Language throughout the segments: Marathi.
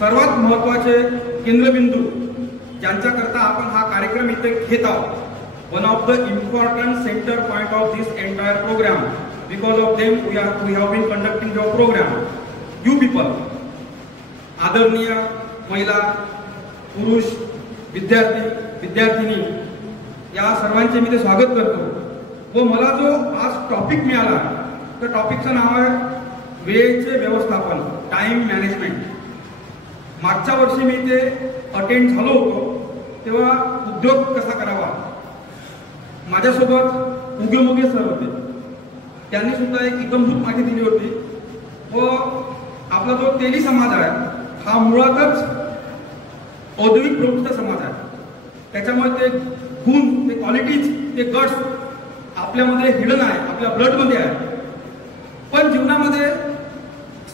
सर्वात महत्त्वाचे केंद्रबिंदू ज्यांच्याकरता आपण हा कार्यक्रम इथे घेत आहोत. One of the important centre point of this entire programme. Because of them we have been conducting your programme. You people, आदरणीय महिला, पुरुष, विद्यार्थी, विद्यार्थिनी, या सर्वांचे मी ते स्वागत करतो. व मला जो आज टॉपिक मिळाला, त्या टॉपिकचं नाव आहे वेळेचे व्यवस्थापन, टाइम मॅनेजमेंट. मागच्या वर्षी मी ते अटेंड झालो होतो, तेव्हा उद्योग कसा करावा, माझ्यासोबत उगेमुगे सर होते. त्यांनी सुद्धा एक एकदमभूत माहिती दिली होती. व आपला जो तेली समाज आहे हा मुळातच औद्योगिक प्रवृत्तीचा समाज आहे. त्याच्यामुळे ते गुण, ते क्वालिटीज, ते गट्स आपल्यामध्ये हिडन आहे, आपल्या ब्लडमध्ये आहे. पण जीवनामध्ये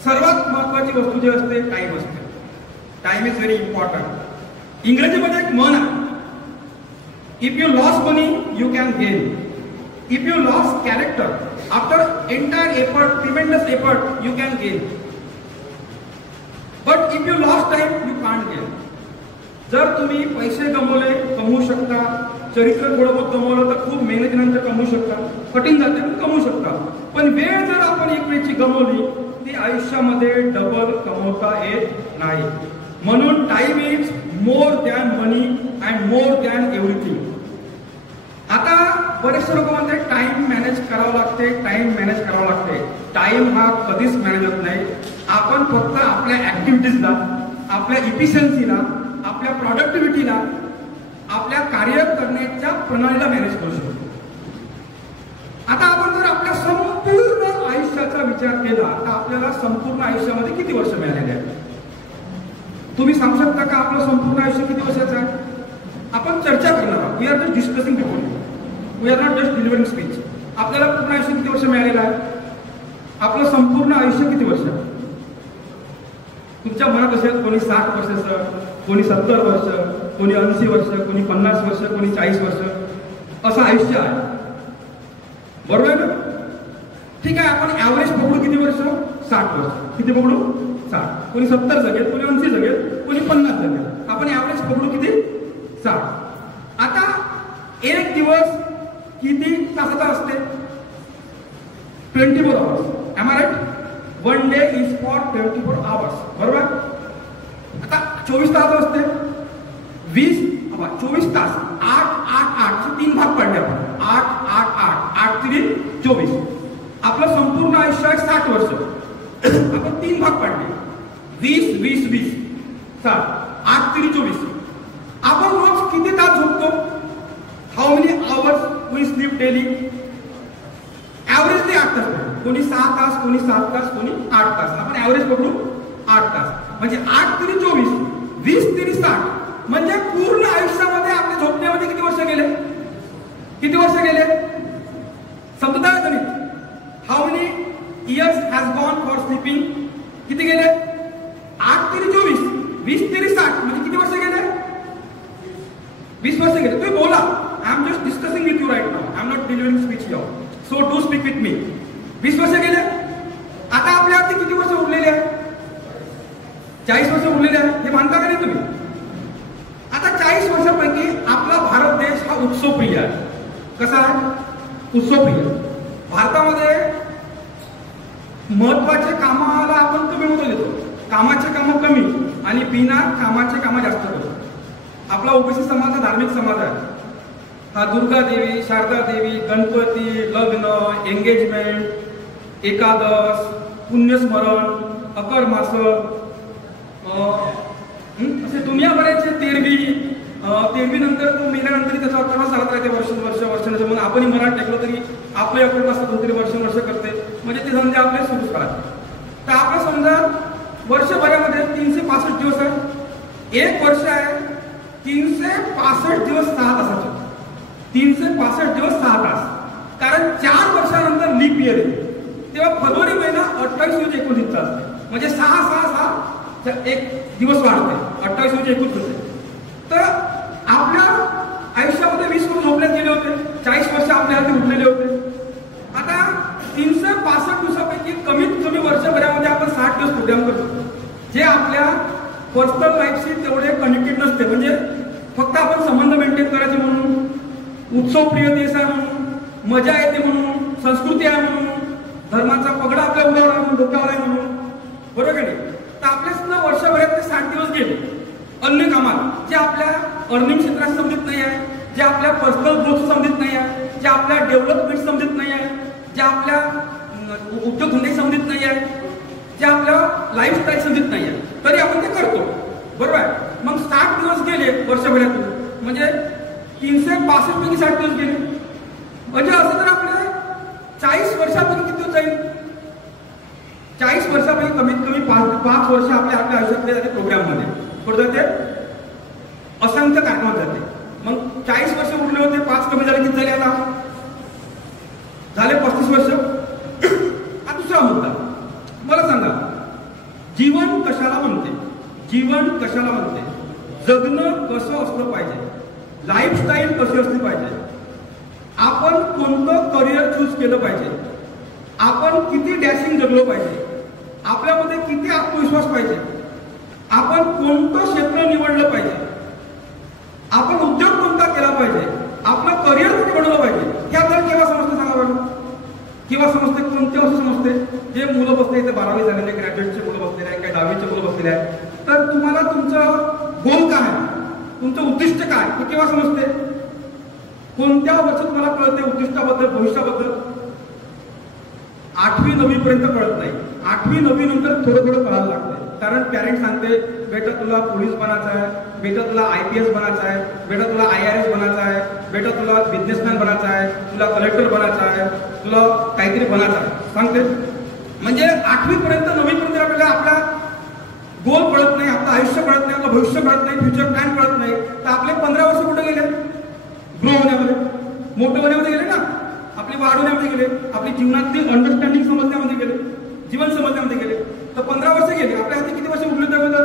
सर्वात महत्वाची वस्तू जी असते टाइम असते. Time is very important. इंग्रजीमध्ये एक म्हण आहे, if you loss money you can gain, if you loss character after entire effort, tremendous effort, you can gain, but if you loss time you can't gain. जर तुम्ही पैसे गमवले, कमवू शकता. चरित्र थोडं गमवलं तर खूप मेहनतीनंतर कमवू शकता. कठीण जाते पण कमवू शकता. पण वेळ जर आपण एक वेळची गमवली ती आयुष्यामध्ये डबल कमवता येत नाही. म्हणून time is more than money and more than everything. आता बरेचसे लोक म्हणतात टाइम मॅनेज करावं लागते, टाइम मॅनेज करावं लागते. टाइम हा कधीच मॅनेज होत नाही. आपण फक्त आपल्या ऍक्टिव्हिटीजला, आपल्या इफिशियन्सीला, आपल्या प्रॉडक्टिव्हिटीला, आपल्या कार्य करण्याच्या प्रणालीला मॅनेज करू शकतो. आता आपण जर आपल्या संपूर्ण आयुष्याचा विचार केला तर आपल्याला संपूर्ण आयुष्यामध्ये किती वर्ष मिळालेले आहेत? तुम्ही सांगू शकता का आपलं संपूर्ण आयुष्य किती वर्षाचं आहे? आपण चर्चा करणार आहोत. We are just discussing people, we are not just delivering speech. आपल्याला पूर्ण आयुष्य किती वर्ष मिळालेलं आहे? आपलं संपूर्ण आयुष्य किती वर्ष? तुमच्या मनात असेल कोणी 60 वर्षाचं, कोणी 70 वर्ष, कोणी 80 वर्ष, कोणी 50 वर्ष, कोणी 40 वर्ष, असं आयुष्य आहे. बरोबर आहे ना? ठीक आहे, आपण ऍव्हरेज पकडू किती वर्ष? 60 वर्ष. किती पकडू? 60. कोणी 70 जगेल, कोणी 80 जगेल, कोणी 50 जगेल. आपण ऍव्हरेज पकडू किती? 60. आता एक दिवस किती तासाचा असते? 24 hours. Am I right? One day is for 24 hours. बरोबर? आता 24 तास असते. 24 तास, 8 3 भाग पडले आपण. 8 3 24. आपलं संपूर्ण आयुष्य आहे 60 वर्ष. आपण 3 भाग पाडले. 20 7 8 3 24. आपण रोज किती तास झोपतो? How many hours we sleep daily? Averagely 8 तास. कोणी 6 तास, कोणी 7 तास, कोणी 8 तास. आपण ऍव्हरेज पकडू 8 तास. म्हणजे 8 3 24, 20 3 60. म्हणजे पूर्ण आयुष्यामध्ये आपल्या झोपण्यामध्ये किती वर्ष गेले? किती वर्ष गेले? समजता गणित? How many years has gone for sleeping? किती गेले? 8 3 24, 20 3 60. म्हणजे किती वर्ष गेले? 20 वर्ष गेले. तुम्ही बोला. I am just discussing with you right now. I am not delivering speech here. So do speak with me. 20 वर्ष गेले. आता आपल्या हाती किती वर्ष उरलेले आहे? 40 वर्ष उरलेले आहे. हे मानता का नाही तुम्ही? आता 40 वर्षापैकी आपला भारत देश हा उत्सवप्रिय आहे. कसा आहे? उत्सवप्रिय. भारतामध्ये महत्वाच्या कामाला आपण कमी महत्व देतो. कामाचे कामं कमी आणि बिना कामाचे कामं जास्त करतो. आपला ओबीसी समाज हा धार्मिक समाज आहे. हा दुर्गा देवी, शारदा देवी, गणपती, लग्न, एंगेजमेंट, एकादश, पुण्यस्मरण, अकरमास, असे दुनिया बऱ्याचे तेरवी नंतर तो मेल्यानंतर त्याचा अकरमास चालत राहते वर्ष. म्हणून आपण मराठ टेकलो तरी आपले अकरमास कोणतरी वर्ष करते. म्हणजे ते धंदे आपले सुरूच करायचे. तर आपण समजा वर्षभरामध्ये 365 दिवस आहे. एक वर्ष आहे 365 दिवस 6 तासाचे. 365 दिवस 6 तास. कारण 4 वर्षानंतर लीप इयर येते. तेव्हा फेब्रुवारी महिना 28-29 असते. म्हणजे 6 एक दिवस वाढते. 28-29 होते. तर आपल्या आयुष्यामध्ये 20 वर्ष झोपण्यात गेले होते. 40 वर्ष आपल्या हाती उठलेले होते. आता 365 दिवसापैकी कमीत कमी वर्षभरामध्ये आपण 60 दिवस प्रोग्राम करतो. जे आपल्या पर्सनल लाईफशी तेवढे कनेक्टेड नसते. म्हणजे फक्त आपण संबंध मेंटेन करायचे म्हणून, उत्सव प्रिय देश आहे म्हणून, मजा येते म्हणून, संस्कृती आहे म्हणून, धर्माचा पगडा आपल्या उडावर आहे म्हणून, डोक्यावर आहे म्हणून, बरोबर नाही. तर आपल्याच वर्षभरात ते 60 दिवस गेले अन्य कामात, जे आपल्या अर्निंग क्षेत्राशी संबंधित नाही आहे, जे आपल्या पर्सनल ग्रोथ संबंधित नाही आहे, जे आपल्या डेव्हलपमेंट संबंधित नाही आहे, जे आपल्या उद्योगधंदे संबंधित नाही आहे, जे आपल्या लाईफस्टाईल संबंधित नाही आहे, तरी आपण ते करतो, बरोबर आहे. मग 60 दिवस गेले वर्षभरातून, म्हणजे 365 पैकी 60 दिवस गेले. म्हणजे असं तर आपल्या 40 वर्षापैकी किती दिवस जाईल? 40 वर्षापैकी कमीत कमी 5 वर्ष आपल्या आयुष्यातले जाते प्रोग्राममध्ये, पुढे जाते असंख्य कार्यक्रमात जाते. मग 40 वर्ष उरले होते, 5 कमी झाले, किती झाले आता? झाले 35 वर्ष. हा दुसरा मुद्दा. मला सांगा, जीवन कशाला म्हणते? जीवन कशाला म्हणते? जगणं कसं असलं पाहिजे? लाईफस्टाईल कशी असली पाहिजे? आपण कोणतं करिअर चूज केलं पाहिजे? आपण किती डॅशिंग जगलो पाहिजे? आपल्यामध्ये किती आत्मविश्वास पाहिजे? आपण कोणतं क्षेत्र निवडलं पाहिजे? आपण उद्योग कोणता केला पाहिजे? आपलं करिअर कुठे बनवलं पाहिजे? हे आपल्याला केव्हा समजते सांगा बरं? केव्हा समजते? कोणत्या वर्षी समजते? जे मुलं बसले, ते 12वी झालेले, ग्रॅज्युएटचे मुलं बसलेले आहे, काही 10वीचे मुलं बसलेले आहेत. तर तुम्हाला तुमचं गोल काय आहे, तुमचं उद्दिष्ट काय, हे केव्हा समजते? कोणत्या वर्षी तुम्हाला कळते उद्दिष्टाबद्दल, भविष्याबद्दल? 8वी 9वी पर्यंत कळत नाही. 8वी 9वी नंतर थोडं थोडं कळायला लागते. कारण पॅरेंट सांगते, बेटा तुला पोलीस बनायचं आहे, बेटा तुला IPS बनायचं आहे, बेटा तुला IRS बनायचं आहे, बेटा तुला बिझनेसमॅन बनायचं आहे, तुला कलेक्टर बनायचं आहे, तुला काहीतरी बनायचं आहे, सांगते. म्हणजे 8वी पर्यंत 9वी पर्यंत आपल्याला आपला गोल कळत नाही, आपलं आयुष्य कळत नाही, आपलं भविष्य कळत नाही, फ्युचर प्लॅन कळत नाही. तर आपले 15 वर्ष कुठे गेले? ग्रो होण्यामध्ये, मोठं होण्यामध्ये गेले ना, आपली वाढ होण्यामध्ये गेले, आपली जीवनातली अंडरस्टँडिंग समजण्यामध्ये गेले, जीवन समजण्यामध्ये गेले. तर 15 वर्ष गेले. आपल्या हाती किती वर्ष उरले होते?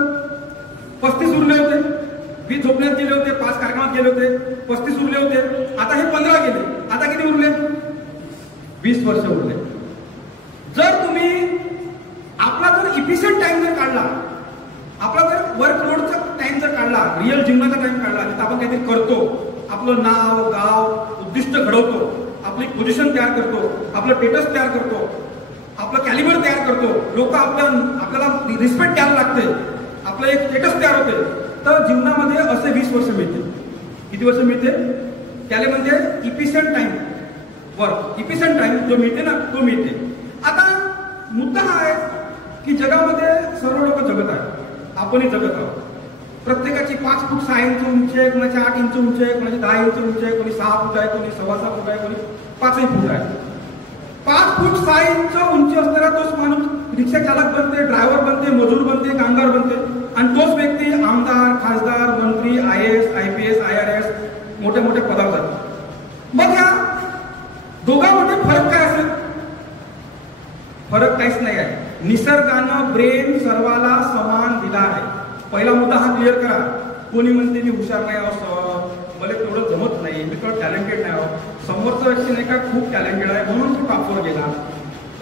35 उरले होते. 20 झोपण्यात गेले होते, 5 कार्यक्रमात गेले होते, 35 उरले होते. आता हे 15 गेले. आता किती उरले? 20 वर्ष उरले. जर तुम्ही आपला जर इफिशियंट टाइम जर काढला, आपला जर वर्कलोडचा टाइम जर काढला, रिअल जीवनाचा टाइम काढला, तिथं आपण काहीतरी करतो, आपलं नाव गाव उद्दिष्ट घडवतो, आपली पोझिशन तयार करतो, आपलं स्टेटस तयार करतो, आपलं कॅलिबर तयार करतो, लोक आपल्याला रिस्पेक्ट द्यायला लागते, आपलं एक स्टेटस तयार होते. तर जीवनामध्ये असे 20 वर्ष मिळते. किती वर्ष मिळते? त्याला म्हणजे efficient time work, efficient time जो मिळते ना, तो मिळते. आता मुद्दा हा आहे की जगामध्ये सर्व लोक जगत आहेत, आपणही जगत आहोत. प्रत्येकाची 5 फूट 6 इंच उंची आहे, कोणाची 8 इंच उंची आहे, कोणाची 10 इंच उंची आहे, कोणी 6 फूट आहे, कोणी 6.25 फूट आहे, कोणी 5 फूट आहे. 5 फूट 6 इंच उंची असणारा तोच माणूस रिक्षा चालक बनते, ड्रायव्हर बनते, मजूर बनते, कामगार बनते. आणि तोच व्यक्ती आमदार, खासदार, मंत्री, IAS, IPS, IRS मोठ्या मोठ्या पदावर जातो. मग या दोघांमध्ये फरक काय असेल? फरक काहीच नाही आहे. निसर्गानं ब्रेन सर्वाला समान दिला आहे. पहिला मुद्दा हा क्लिअर करा. कोणी म्हणते मी हुशार नाही आहो, मला तेवढं जमत नाही, मी थोडं टॅलेंटेड नाही आहो. समोरचा व्यक्ती नाही का खूप टॅलेंटेड आहे म्हणून तो टॉपवर गेला,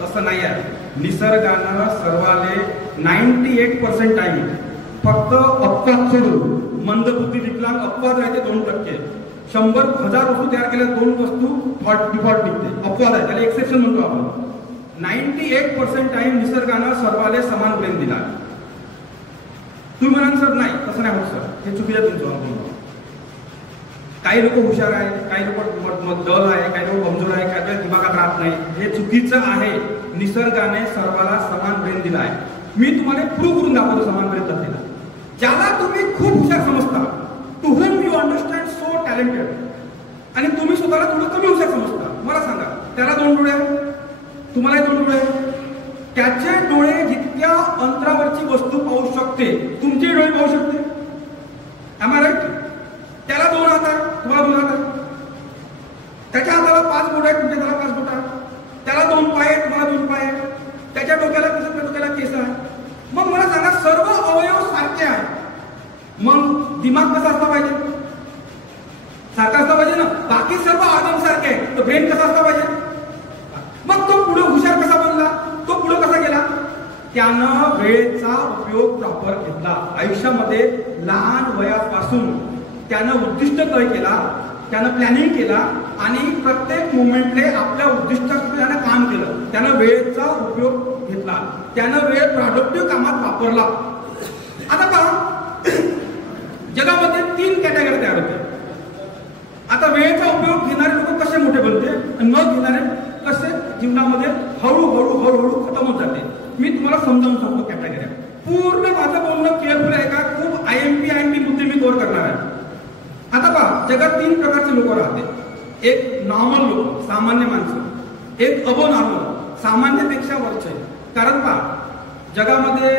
तसं नाही आहे. निसर्गानं सर्वाले 98% टाइम फक्त अपवाद सोडून, मंदबुद्धी विकलांग अपवाद राहते 2%. 100,000 वस्तू तयार केल्या, 2 वस्तू डिफॉल्ट निघते, अपवाद आहे, त्याला एक्सेप्शन म्हणतो आपण. 98% टाइम निसर्गानं सर्वाले समान ब्रेन दिला. तुम्ही म्हणाल सर नाही, तसं नाही होत सर, हे चुकीचं तुमचं अनुभव. काही लोक हुशार आहे, काही लोक दल आहे, काही लोक कमजोर आहे, काही लोक दिमागात राहत नाही, हे चुकीचं आहे. निसर्गाने सर्वाला समान ब्रेन दिला आहे. मी तुम्हाला प्रूव्ह करून दाखवतो समान ब्रेन दिला. ज्याला तुम्ही खूप हुशार समजता, to whom you understand so talented, आणि तुम्ही स्वतःला थोडं कमी हुशार समजता, मला सांगा, त्याला 2 डोळे आहेत, तुम्हालाही 2 डोळे आहेत. त्याचे डोळे जितक्या अंतरावरची वस्तू पाहू शकते, तुमचे डोळे पाहू शकते. Am I right? त्याला 2 हात आहे, तुम्हाला 2 हात आहे. त्याच्या हाताला 5 बोट आहे, तुमच्या हाताला 5 बोट आहे. त्याला 2 पाय आहेत, तुम्हाला 2 पाय आहेत. त्याच्या डोक्याला केस आहे. मग मला सांगा, सर्व अवयव सारखे आहे, मग दिमाग कसा असला पाहिजे? सारखा असला पाहिजे ना. बाकी सर्व ऑर्गन सारखे आहे, तर ब्रेन कसा असला पाहिजे? मग तो पुढे हुशार कसा बनला, तो पुढे कसा गेला? त्यानं वेळेचा उपयोग प्रॉपर घेतला. आयुष्यामध्ये लहान वयापासून त्यानं उद्दिष्ट तय केला, त्यानं प्लॅनिंग केला आणि प्रत्येक मुवमेंटने आपल्या उद्दिष्टासाठी त्यानं काम केलं. त्यानं वेळेचा उपयोग घेतला, त्यानं वेळ प्रोडक्टिव्ह कामात वापरला. आता पहा, जगामध्ये 3 कॅटेगरी तयार होते. आता वेळेचा उपयोग घेणारे लोक कसे मोठे बनते आणि न घेणारे कसे जीवनामध्ये हळूहळू खतम होत जाते. मी तुम्हाला समजावून सांगतो कॅटेगरी. पूर्ण माझं बोलणं केअरफुल आहे का? खूप आयएमपी मुद्दे मी कव्हर करणार आहे. आता पहा, जगात 3 प्रकारचे लोक राहते. एक नॉर्मल लोक, सामान्य माणसं. एक अबो नॉर्मल, सामान्यपेक्षा वरचे. कारण पहा, जगामध्ये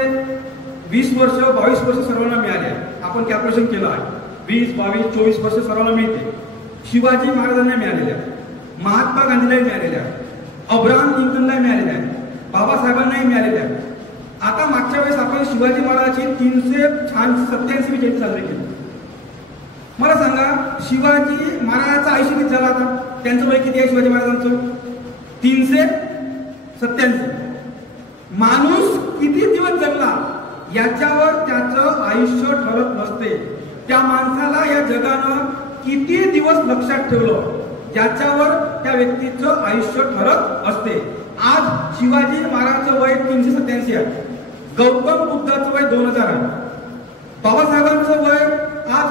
20 वर्ष 22 वर्ष सर्वांना मिळाले आहे. आपण कॅल्क्युलेशन केलं आहे. 20, 22, 24 वर्ष सर्वांना मिळते. शिवाजी महाराजांना मिळालेले आहे, महात्मा गांधीलाही मिळालेले आहे, अब्राहम लिंकनला मिळालेले आहे, बाबासाहेबांनाही मिळालेले आहे. आता मागच्या वेळेस आपण शिवाजी महाराजांची 387वी जयंती साजरी केली. मला सांगा, शिवाजी महाराजांचं आयुष्य किती झालं? आता त्यांचं वय किती आहे शिवाजी महाराजांचं? 387. माणूस किती दिवस जगला याच्यावर त्याचं आयुष्य ठरत नसते. त्या माणसाला या जगानं किती दिवस लक्षात ठेवलं याच्यावर त्या व्यक्तीचं आयुष्य ठरत असते. आज शिवाजी महाराजांचं वय 387 आहे, गौतम बुद्धाचं वय 2000 आहे, बाबासाहेबांचं वय आज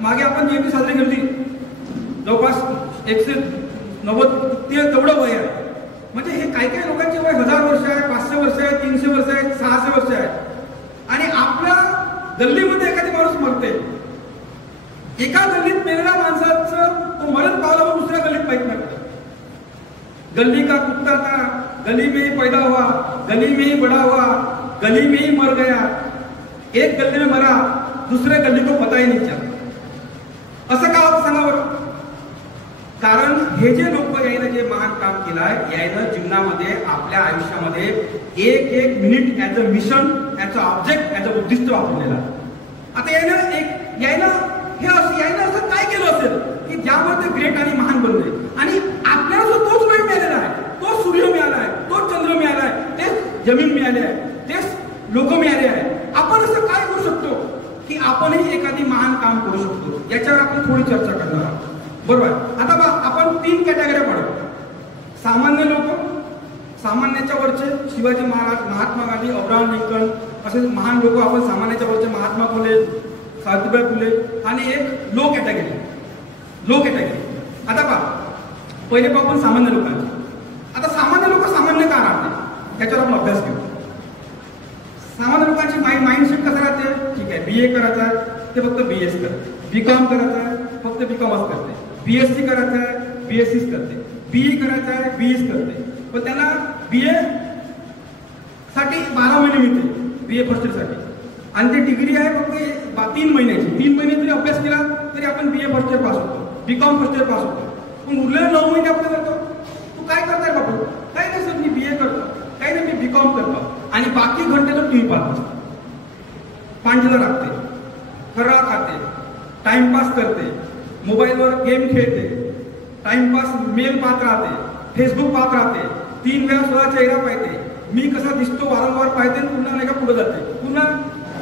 मागे आपण जयंती साजरी केली जवळपास 190 तेवढं वय आहे. म्हणजे हे काही काही लोकांचे वय 1000 वर्ष आहे, 500 वर्ष आहे, 300 वर्ष आहे, 600 वर्ष आहे. आणि आपल्या गल्लीमध्ये एखादी माणूस मरते. एका गल्लीत मेलेल्या माणसाचं तो मरण पावला म्हणून दुसऱ्या गल्लीत माहित नाही. गली का कुत्ता था, गली में ही पैदा हुआ, गली में ही बड़ा हुआ, गली में ही मर गया. एक गली में मरा, दुसऱ्या गल्ली को पता ही नहीं चला. असं का होतं सांगा बरं? कारण हे जे लोक यायनं जे महान काम केलं आहे, यायनं जीवनामध्ये आपल्या आयुष्यामध्ये एक minute as a mission, as a object, as a उद्दिष्ट वापरलेला. आता यायनं असं काय केलं असेल की ज्यामुळे ते ग्रेट आणि महान बनले. आणि आपल्याला जो तोच वेळ मिळालेला आहे, तोच सूर्य मिळाला आहे, तोच चंद्र मिळाला आहे, तेच जमीन मिळाले आहे, तेच लोक मिळाले आहे. आपण असं काय करू शकतो की आपणही एखादी महान काम करू शकतो? याच्यावर आपण थोडी चर्चा करणार आहोत, बरोबर? आता बघा, आपण 3 कॅटेगरी पाडू. सामान्य लोक, सामान्याच्या वरचे शिवाजी महाराज, महात्मा गांधी, अब्राहम लिंकन असे महान लोक. आपण सामान्याच्या वरचे महात्मा फुले, सावित्रीबाई फुले. आणि एक लो कॅटेगरी. आता पहा, पहिले आपण सामान्य लोकांचे. आता सामान्य लोक सामान्य का राहते त्याच्यावर आपण अभ्यास घेऊ. सामान्य लोकांची माइंडसेट कसं राहते? ठीक आहे, BA करायचं आहे ते फक्त BS करते, BCom करायचं आहे फक्त BComच करते, BSc करायचं आहे BScच करते, BE करायचं आहे BEच करते. पण त्यांना BA साठी 12 महिने मिळते, BA फर्स्ट इयर साठी. आणि ते डिग्री आहे फक्त 3 महिन्याची. 3 महिने जरी अभ्यास केला तरी आपण BA फर्स्ट इयर पास होतो, BCom फर्स्ट इयर पास होतो. पण उरलेले 9 महिने आपण करतो. तू काय करताय बाबू? काही नाही सर, मी BA करतो, काही नाही मी BCom करतो. आणि बाकी घंटे तो टीव्ही पाहत असतो, पांढरा राखते, खरा खाते, टाइमपास करते, मोबाईलवर गेम खेळते, टाइमपास मेल पाहत राहते, फेसबुक पाहत राहते, 3 वेळा स्वतः चेहरा पाहते, मी कसा दिसतो वारंवार पाहते, पुन्हा नाही का पुढे जाते, पुन्हा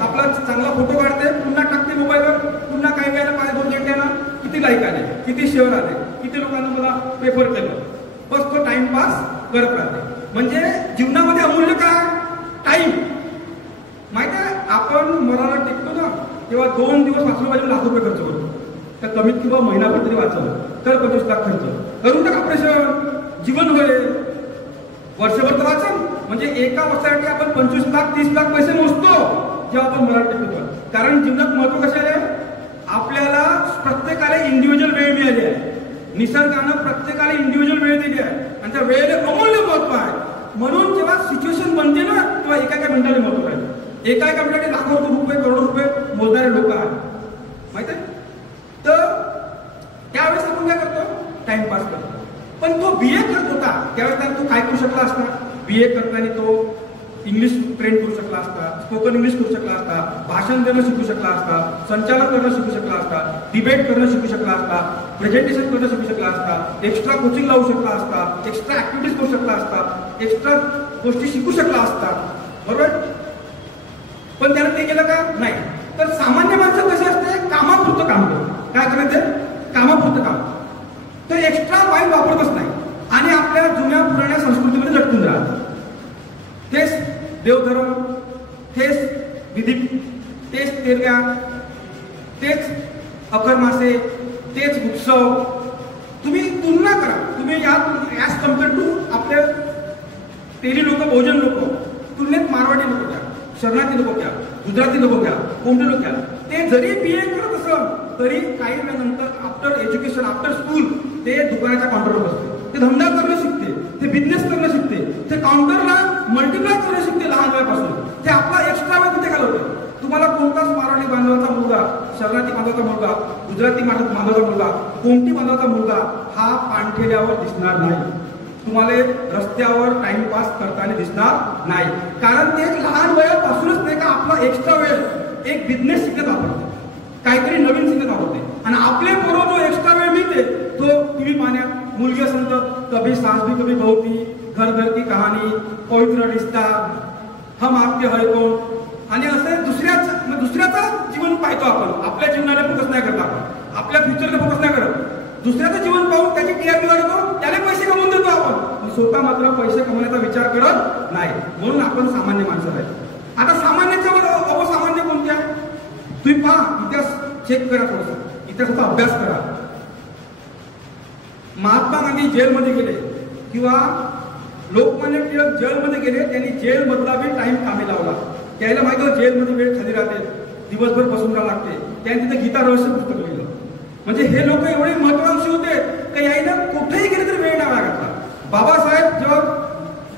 आपला चांगला फोटो काढते, पुन्हा टाकते मोबाईलवर, पुन्हा काही वेळेला 2 घंट्याला किती लाईक आले, किती शेअर आले, किती लोकांना मला प्रेफर केलं, बस तो टाइमपास करत राहते. म्हणजे जीवनामध्ये अमूल्य काय? टाइम. माहिती आहे, आपण मराला टिकतो ना तेव्हा 2 दिवस वाचलो पाहिजे, लाख रुपये खर्च करतो. तर कमीत किंवा महिनाभर तरी वाचवलं तर 25 लाख खर्च करून टाक. ऑपरेशन जीवन होईल, वर्षभर तर वाचन. म्हणजे एका वर्षासाठी आपण 25 लाख 30 लाख पैसे मोजतो जेव्हा आपण मराठी टिकतो. कारण जीवनात महत्व कशाला आहे? आपल्याला प्रत्येकाला इंडिव्हिज्युअल वेळ मिळाली आहे. निसर्गानं प्रत्येकाला इंडिव्हिज्युअल वेळ दिली आहे आणि त्या वेळेला अमूल्य महत्व आहे. म्हणून जेव्हा सिच्युएशन बनते ना तेव्हा एका मिनिटाला महत्व आहे. एका मिनिटाने लाखो रुपये करोड रुपये मोजणारे लोक आहेत, माहित आहे. तर त्यावेळेस आपण काय करतो? टाइमपास करतो. पण तो BA करत होता त्यावेळेस तो काय करू शकला असता? BA करताना तो इंग्लिश ट्रेन करू शकला असता, स्पोकन इंग्लिश करू शकला असता, भाषण देणं शिकू शकला असता, संचालन करणं शिकू शकला असता, डिबेट करणं शिकू शकला असता, प्रेझेंटेशन करणं शिकू शकला असता, एक्स्ट्रा कोचिंग लावू शकला असता, एक्स्ट्रा ऍक्टिव्हिटीज करू शकला असता, एक्स्ट्रा गोष्टी शिकू शकला असता, बरोबर. पण त्यानं ते केलं का नाही. तर सामान्य माणसं कशी असते, कामापुरतं काम करतो. काय करायचं, कामापुरतं काम. तर एक्स्ट्रा माइंड वापरतच नाही आणि आपल्या जुन्या पुराण्या संस्कृतीमध्ये लटकून राहतात. तेच देवधर्म, तेच विधी, तेच तेरग्या, तेच अकरमासे, तेच उत्सव. तुम्ही तुलना करा, तुम्ही याच कम्पेअर टू आपले तेली लोक, बहुजन लोक, तुलनेत मारवाडी लोक घ्या, शरणार्थी लोक घ्या, गुजराती लोक घ्या, कोणते लोक घ्या, ते जरी BA करत असेल तरी काही वेळानंतर आफ्टर एज्युकेशन, आफ्टर स्कूल ते दुकानाच्या काउंटरवर बसते, ते धंदा करणं शिकते, ते बिझनेस करणं शिकते, ते काउंटरला मल्टिप्लाय करणं शिकते लहान वयापासून. ते आपला एक्स्ट्रा वेळ तिथे घालवते. तुम्हाला कोणताच मारवाडी बांधवाचा मुलगा, शरणार्थी बांधवाचा मुलगा, गुजराती बांधवाचा मुलगा, कोणती बांधवाचा मुलगा हा पाणठेल्यावर दिसणार नाही. तुम्हाला रस्त्यावर टाइमपास करताना दिसणार नाही. कारण ते लहान वयापासूनच ते का आपला एक्स्ट्रा वेळ एक बिझनेस शिकत वापरते, काहीतरी नवीन शिकत वापरते. आणि आपले पोरं जो एक्स्ट्रा वेळ मिळते तो टीव्ही पाहण्यात, मुलगी असेल तर कभी सास भी कभी बहू थी, घर घर की कहाणी, पवित्र रिश्ता, हम आपके है कौन, आणि असं दुसऱ्याचा जीवन पाहतो आपण. आपल्या जीवनाला फोकस नाही करत आपण, आपल्या फ्युचरला फोकस नाही करत. दुसऱ्याचं जीवन पाहून त्याची टीआरपी वाढवतो, त्याला पैसे कमवून देतो आपण, स्वतः मात्र पैसे कमवण्याचा विचार करत नाही. म्हणून आपण सामान्य माणसं आहे. आता सामान्याच्या वर अवसामान्य कोणत्या, तुम्ही पहा, इतिहास चेक करा, थोडसा इतिहासाचा अभ्यास करा. महात्मा गांधी जेलमध्ये गेले किंवा लोकमान्य टिळक जेलमध्ये गेले, त्यांनी जेलमधला बी टाइम कामी लावला. त्याला माहिती होतं जेलमध्ये वेळ खाली राहते, दिवसभर बसून राहावं लागते. त्यांनी तिथे गीता रहस्य पुस्तक लिहिलं. म्हणजे हे लोक एवढे महत्वाकांक्षी होते की याईनं कुठेही गेले तरी वेळ नाही लागला. बाबासाहेब जेव्हा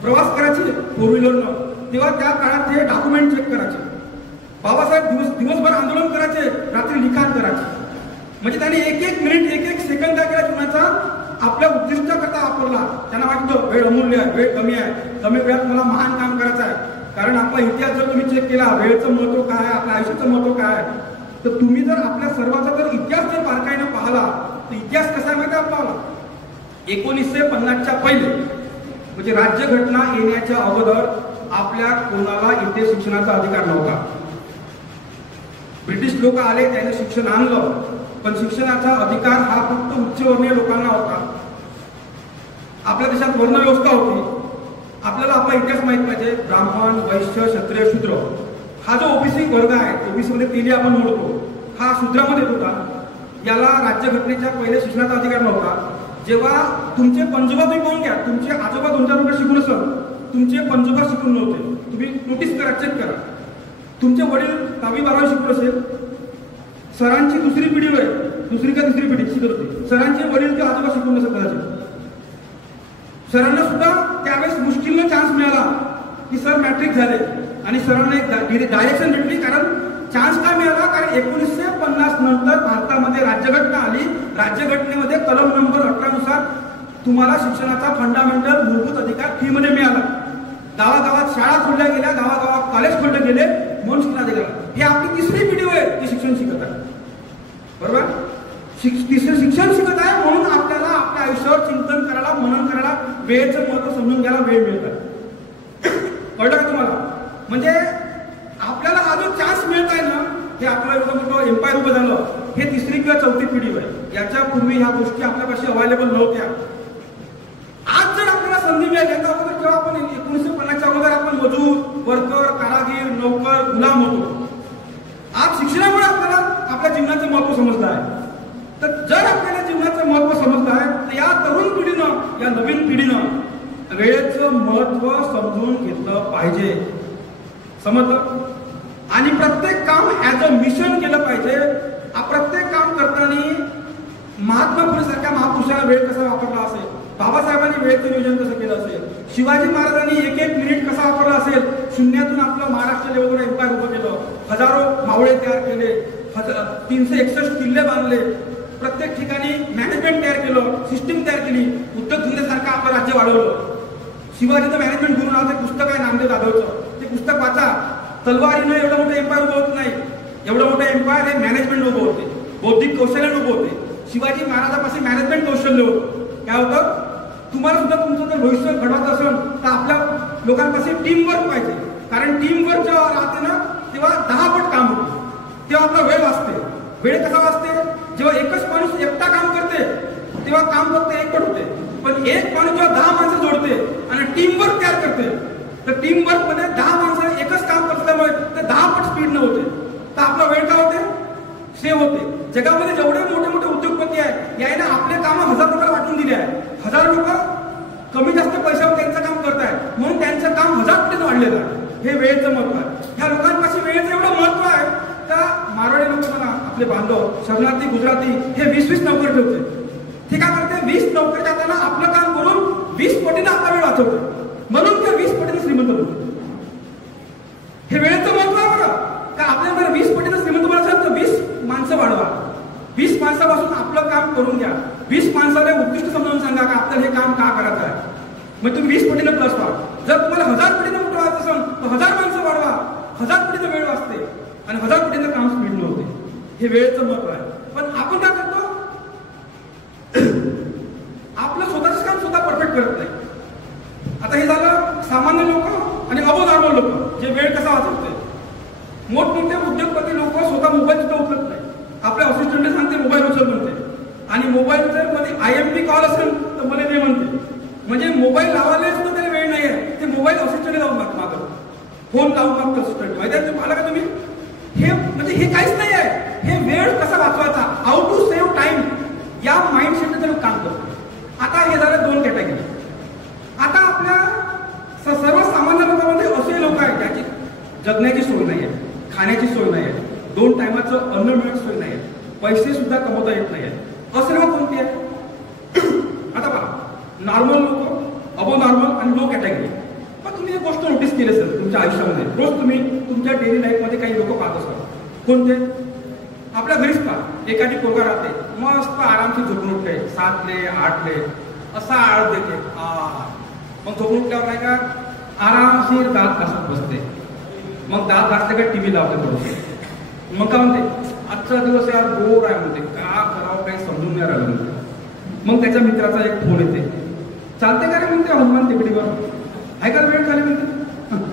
प्रवास करायचे फोर व्हीलरनं, तेव्हा त्या काळात ते डॉक्युमेंट चेक करायचे. बाबासाहेब दिवसभर आंदोलन करायचे, रात्री लिखाण करायचे. म्हणजे त्यांनी एक एक मिनिट, एक एक सेकंद काय केला जीवनाचा आपल्या उद्दिष्टाकरता वापरला. त्यांना वाटतं वेळ अमूल्य आहे, वेळ कमी आहे, कमी वेळात मला महान काम करायचं आहे. कारण आपला इतिहास जर तुम्ही चेक केला, वेळेचं महत्व काय आहे, आपल्या आयुष्याचं महत्व काय आहे, तर तुम्ही जर आपल्या सर्वांचा जर इतिहास जर बारकाईनं पाहिला तर इतिहास कसा आहे माहिती आपल्याला. 1950च्या पहिले म्हणजे राज्यघटना येण्याच्या अगोदर आपल्या कोणाला इथे शिक्षणाचा अधिकार नव्हता. ब्रिटिश लोक आले, त्याने शिक्षण आणलं, पण शिक्षणाचा अधिकार हा फक्त उच्चवर्णीय लोकांना होता. आपल्या देशात वर्ण व्यवस्था होती. आपल्याला आपला इतिहास माहित पाहिजे. ब्राह्मण, वैश्य, क्षत्रिय, शूद्र हा जो ओबीसी वर्ग आहे, ओबीसी मध्ये तेली आपण म्हणतो, हा शूद्रामध्ये होता. याला राज्यघटनेच्या पहिले शिक्षणाचा अधिकार नव्हता. जेव्हा तुमचे पंजोबा तुम्ही पाहून घ्या, तुमचे आजोबा 2,000 शिकून असेल, तुमचे पंजोबा शिकून नव्हते. तुम्ही नोटीस करा, चेक करा. तुमचे वडील 10वी 12वी शिकून असेल, सरांची दुसरी पिढी होय, दुसरी का तिसरी पिढी शिकत होती. सरांचे वडील किंवा आजोबा शिकून नसेल कदाचित. सरांना सुद्धा त्यावेळेस मुश्किलनं चान्स मिळाला की सर मॅट्रिक झाले आणि सरांना एक डायरेक्शन भेटली. कारण चान्स का मिळाला, कारण 1950 नंतर भारतामध्ये राज्यघटना आली. राज्यघटनेमध्ये कलम नंबर 18 नुसार तुम्हाला शिक्षणाचा फंडामेंटल मूलभूत अधिकार फी मध्ये मिळाला. गावागावात शाळा खोलल्या गेल्या, गावागावात कॉलेज खोलले गेले, म्हणून शिक्षणाधिकार. ही आपली तिसरी पिढी होय ती शिक्षण शिकत आहे. बरोबर, तिसरं शिक्षण शिकत आहे. म्हणून आपल्याला आपल्या आयुष्यावर चिंतन करायला, मनन करायला, वेळेचं महत्व समजून घ्यायला वेळ मिळत आहे. कळलं का तुम्हाला? म्हणजे आपल्याला हा जो चान्स मिळत आहे ना, हे आपलं एवढं मोठं एम्पायर उभं झालं, हे तिसरी किंवा चौथी पिढी होय. याच्या पूर्वी ह्या गोष्टी आपल्यापाशी अवेलेबल नव्हत्या. आज जर आपल्याला संधी मिळाली, याचा अगोदर जेव्हा आपण 1950च्या अगोदर आपण मजूर, वर्कर, कारागीर, नोकर, गुलाम होतो. आज शिक्षणामुळे आपल्याला आपल्या जीवनाचं महत्व समजलं आहे. तर जर आपल्याला जीवनाचं महत्व समजलं आहे, तर या तरुण पिढीनं, या नवीन पिढीनं वेळेचं महत्व समजून घेतलं पाहिजे. समजलं? आणि प्रत्येक काम ऍज अ मिशन केलं पाहिजे. प्रत्येक काम करताना महात्मा फुले सारख्या महापुरुषाला वेळ कसा वापरला असेल, बाबासाहेबांनी वेळेचं नियोजन कसं केलं असेल, शिवाजी महाराजांनी एक एक मिनिट कसा वापरला असेल, शून्यातून आपलं महाराष्ट्र लेवलवर एम्पायर उभं केलं, हजारो मावळे तयार केले, 361 किल्ले बांधले, प्रत्येक ठिकाणी मॅनेजमेंट तयार केलं, सिस्टीम तयार केली, उद्योगधंद्यासारखं आपलं राज्य वाढवलं. शिवाजीचं मॅनेजमेंट गुरु नावाचं पुस्तक आहे नामदेव जाधवचं, ते पुस्तक वाचा. तलवारीनं एवढं मोठं एम्पायर उभं होत नाही. एवढं मोठं एम्पायर हे मॅनेजमेंट उभं होते, बौद्धिक कौशल्याने उभं होते. शिवाजी महाराजापासून मॅनेजमेंट कौशल्य होतं. काय होतं? तुम्हाला सुद्धा तुमचं जर भविष्य घडवायचं असेल तर आपल्या लोकांपासून टीम वर्क पाहिजे. कारण टीम वर्क जेव्हा राहते ना, ते तेव्हा 10 पट काम होते, तेव्हा आपला वेळ वाचते. वेळ कसा वाचते? जेव्हा एकच माणूस एकटा काम करते तेव्हा काम फक्त 1 पट होते. पण एक माणूस जेव्हा 10 माणसं जोडते आणि टीम वर्क तयार करते, तर टीम वर्क मध्ये 10 माणसं एकच काम करल्यामुळे ते 10 पट स्पीड न होते. तर आपला वेळ काय होते? सेव्ह होते. जगामध्ये जेवढे मोठे मोठे उद्योगपती आहेत याने आपले कामं 1000 लोकांना वाटून दिले आहे. 1000 लोक कमी जास्त पैशावर त्यांचं काम करतायत, म्हणून त्यांचं काम 1000 पटीने वाढलेलं आहे. हे वेळेचं महत्व आहे. ह्या लोकांपाशी वेळेचं एवढं महत्व आहे का मारवाडी लोक म्हणा, आपले बांधव, शरणार्थी, गुजराती हे 20-20 नोकर ठेवते. ते काय करते? 20 नोकर जाताना आपलं काम करून 20 पटीने आपला वेळ वाचवतो, म्हणून ते 20 पटीने श्रीमंत होते. हे वेळेचं महत्व आहे बघा. का आपल्याकडे 20 पटीने श्रीमंत बनायचं तर 20 माणसं वाढवा, 20 माणसापासून आपलं काम करून घ्या. 20 माणसाला उद्दिष्ट समजावून सांगा का आपल्याला हे काम का करायचं आहे. मग तुम्ही 20 पटीने प्लस व्हा. जर तुम्हाला 1000 पटीने मोठं व्हायचं असेल तर 1000 माणसं वाढवा. 1000 पटीने वेळ वाचते आणि 1000 पटीने काम स्पीड होते. हे वेळेचं महत्व आहे. पण आपण काय करतो? आपलं स्वतःच काम स्वतः परफेक्ट करत नाही. आता हे झालं सामान्य लोक आणि अबोनॉर्मल लोक, जे वेळ कसा वाचवते. मोठमोठे उद्योगपती लोक स्वतः मोबाईल सुद्धा उचलत नाही. आपल्या असिस्टंटने सांगते मोबाईल उचल म्हणते, आणि मोबाईल जर मध्ये IMP कॉल असेल तर मला ते म्हणते. म्हणजे मोबाईल लावायला सुद्धा त्याला वेळ नाही आहे. ते मोबाईल असिस्टंटने लावून मागं फोन लावून मागतो असिस्टंट. माहिती आहे तुम्हाला का तुम्ही? हे म्हणजे हे काहीच नाही आहे. हे वेळ कसा वाचवायचा, हाऊ टू सेव्ह टाइम, या माइंडसेटने लोक काम करतो. आता हे झालं 2 कॅटेगरी. आता आपल्या सर्वसामान्य लोकांमध्ये असे लोक आहेत ज्याची जगण्याची सोय नाही आहे, खाण्याची सोय नाही आहे, 2 टायमाचं अन्न मिळण्याची सोय नाही आहे, पैसे सुद्धा कमवता येत नाही आहेत. असे लोक कोणते आहेत? आता पहा, नॉर्मल लोक, अबोनॉर्मल आणि लो कॅटेगरी. पण तुम्ही एक गोष्ट नोटीस केली असेल तुमच्या आयुष्यामध्ये, रोज तुम्ही तुमच्या डेली लाईफमध्ये काही लोक पाहत असाल. कोणते? आपल्या घरीच पहा, एखादी पोरगा राहते, मस्त आरामशी झोपून उठते, 7ले 8ले असा आळ देते. मग झोपून उठल्यावर नाही का आरामशीर दात घासत बसते. मग दात घासले का टीव्ही लावते थोडंसं. मग काय म्हणते, आजचा दिवस यार बोर आहे म्हणते, का करावं काही समजून नाही राहिलं म्हणते. मग त्याच्या मित्राचा एक फोन येते, चालते का रे म्हणते हनुमान टेकडीवर, आहे का वेळ खाली म्हणते.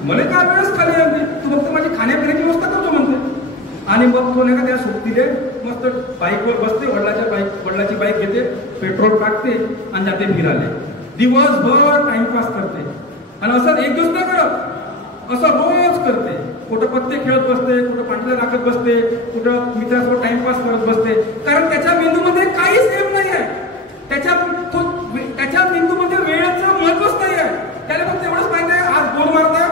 मला काय वेळच खाली म्हणते, तू फक्त माझी खाण्यापिण्याची व्यवस्था करतो म्हणते. आणि मग तो नाही का त्या सोबतीले मस्त बाईकवर बसते, वडिलाची बाईक घेते, पेट्रोल टाकते आणि जाते फिरायला. दिवसभर टाइमपास करते. आणि असं एक दिवस नाही करत, असं रोज करते. कुठं पत्ते खेळत बसते, कुठं पांढरे राखत बसते, कुठं मित्रासोबत टाइमपास करत बसते. कारण त्याच्या मेंदूमध्ये काहीच एम नाही आहे. त्याच्या मेंदूमध्ये वेळेचं महत्वच नाही आहे. त्याला फक्त एवढंच माहिती आहे, आज बोल मारता,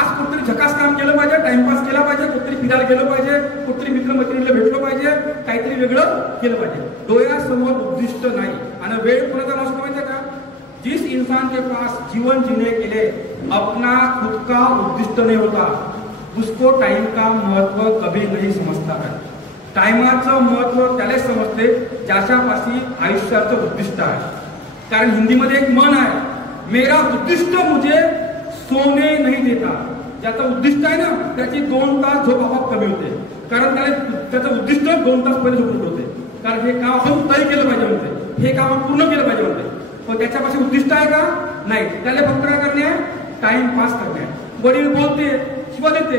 आज कुठतरी झकास काम केलं पाहिजे, टाइमपास केला पाहिजे, कुठतरी फिरायला गेलं पाहिजे, कुठतरी मित्रमैत्रिणीला भेटलं पाहिजे, काहीतरी वेगळं केलं पाहिजे. डोळ्यासमोर उद्दिष्ट नाही. आणि वेळ कोणाचा नसतो माहिती आहे का? जिस इंसान के पास जीवन जीने के लिए अपना खुद का उद्दिष्ट नहीं होता उसको टाइम का महत्व कभी नहीं समजता है. टाइमाचं महत्व त्याला समजते ज्याच्यापाशी आयुष्याचं उद्दिष्ट आहे. कारण हिंदीमध्ये एक म्हण आहे, मेरा उद्दिष्ट मुझे सोने नहीं देता. ज्याचं उद्दिष्ट आहे ना त्याची 2 तास झोप आपोआप कमी होते. कारण त्याचं उद्दिष्ट 2 तास पहिले झोपून होते. कारण हे काम आपण तय केलं पाहिजे म्हणते, हे काम पूर्ण केलं पाहिजे म्हणते. पण त्याच्यापाशी उद्दिष्ट आहे का? नाही. त्याला फक्त काय करणे आहे? टाइमपास करणे. वडील बोलते, शिवा देते,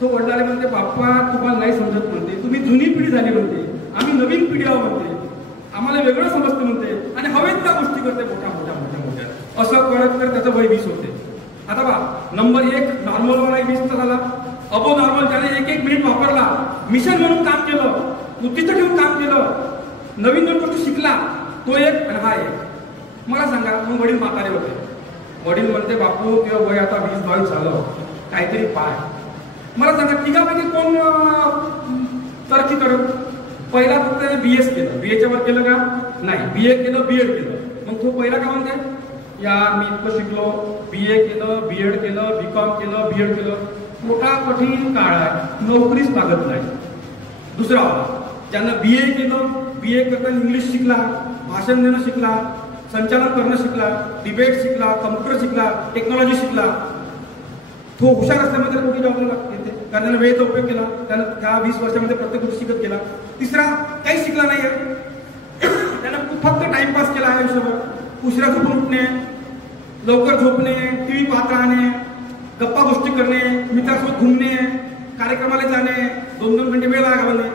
तो वडिलाला म्हणते, बाप्पा तुम्हाला नाही समजत म्हणते, तुम्ही जुनी पिढी झाली म्हणते, आम्ही नवीन पिढी आहोत म्हणते, आम्हाला वेगळं समजतं म्हणते. आणि हवेत त्या गोष्टी करते मोठ्या मोठ्या मोठ्या मोठ्या. असं करत तर त्याचं वय 20 होते. आता बा, नंबर 1 नॉर्मलवाला 20चा झाला. अबो नॉर्मल ज्याने 1-1 मिनिट वापरला, मिशन म्हणून काम केलं, उद्दिष्ट ठेवून काम केलं, नवीन 2 गोष्टी शिकला, तो एक आणि हा एक. मला सांगा, मग वडील म्हातारे होते. वडील म्हणते, बापू तेव्हा वय आता 20-22 झालं, काहीतरी पाय. मला सांगा, तिघापैकी कोण तरक्की करत? पहिला फक्त BS केलं, BAच्या वर केलं का? नाही. BA केलं, BEd केलं. मग तो पहिला काय म्हणते, यार मी इतकं शिकलो, BA केलं, BEd केलं, BCom केलं, BEd केलं, मोठा कठीण काळ आहे, नोकरीच लागत नाही. दुसरा होता ज्यांना BA केलं, BA करताना इंग्लिश शिकला, भाषण देणं शिकला, संचालन करणं शिकला, डिबेट शिकला, कम्प्युटर शिकला, टेक्नॉलॉजी शिकला, तो हुशार असल्यामुळे मोठी जॉबला येते. कारण त्यानं वेळेचा उपयोग केला, त्यानं त्या 20 वर्षामध्ये प्रत्येक गोष्ट शिकत गेला. तिसरा काही शिकला नाही आहे, त्यानं फक्त टाइमपास केला आहे आयुष्यभर. उशिरा झोपून उठणे, लवकर झोपणे, TV पाहत राहणे, गप्पा गोष्टी करणे, मित्रासोबत घुमणे, कार्यक्रमाला जाणे, 2-2 घंटे वेळ घालवणे,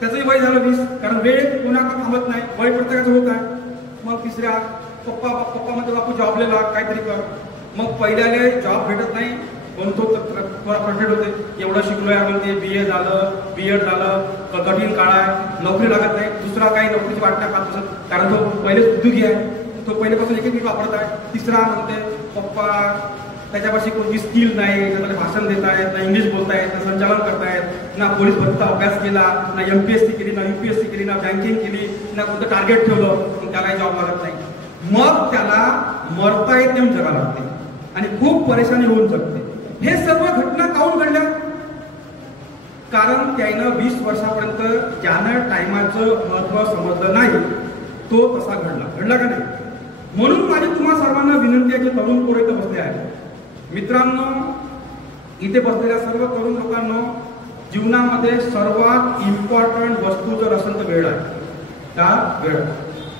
त्याचंही वय झालं 20. कारण वेळ कोणाला थांबत नाही, वय प्रत्येकाचं होत आहे. मग तिसऱ्या पप्पा म्हणतो बापू जॉबला लाग, काहीतरी कर. मग पहिल्याला जॉब भेटत नाही, म्हणतो थोडा फ्रस्ट्रेट होते, एवढं शिकलोय आपण, ते BA झालं, B.Ed झालं, कठीण काळ आहे, नोकरी लागत नाही. दुसरा काही नोकरीची वाट नाही पाहत बसत, कारण तो पहिलेच उद्योगी आहे, तो पहिल्यापासून एक एक वापरत आहे. तिसरा म्हणते पप्पा त्याच्यापाशी कोणती स्किल नाही, ना त्याला भाषण देता येत, ना इंग्लिश बोलता येत, ना संचालन करता येत, ना पोलीस भरतीचा अभ्यास केला, ना MPSC केली, ना UPSC केली, ना बँकिंग केली, ना कोणतं टार्गेट ठेवलं, पण त्यालाही जॉब लागत नाही. मग त्याला मरता येत नेऊन जगा लागते आणि खूप परेशानी होऊन जगते. हे सर्व घटना काऊन घडल्या? कारण त्यानं 20 वर्षापर्यंत ज्यानं टायमाचं महत्व समजलं नाही, तो तसा घडला का नाही? म्हणून माझी तुम्हा सर्वांना विनंती आहे, की तरुण पोरं इथे बसले आहेत. मित्रांनो, इथे बसलेल्या सर्व तरुण लोकांना जीवनामध्ये सर्वात इम्पॉर्टंट वस्तू जर असेल तर वेळ आहे. त्या वेळ,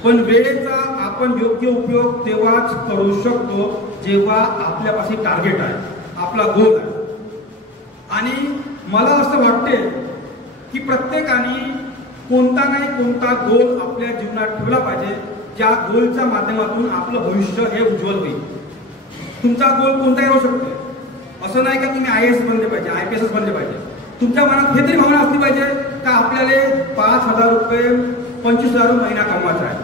पण वेळेचा आपण योग्य उपयोग तेव्हाच करू शकतो जेव्हा आपल्यापाशी टार्गेट आहे, आपला गोल आहे. आणि मला असं वाटते की प्रत्येकाने कोणता नाही कोणता गोल आपल्या जीवनात ठेवला पाहिजे, ज्या गोलच्या माध्यमातून आपलं भविष्य हे उज्ज्वल होईल. तुमचा गोल कोणताही होऊ शकतो. असं नाही का तुम्ही IAS बनले पाहिजे, IPS बनले पाहिजे. तुमच्या मनात हे तरी भावना असली पाहिजे का आपल्याला 5,000 रुपये 25,000 महिना कमवायचा आहे,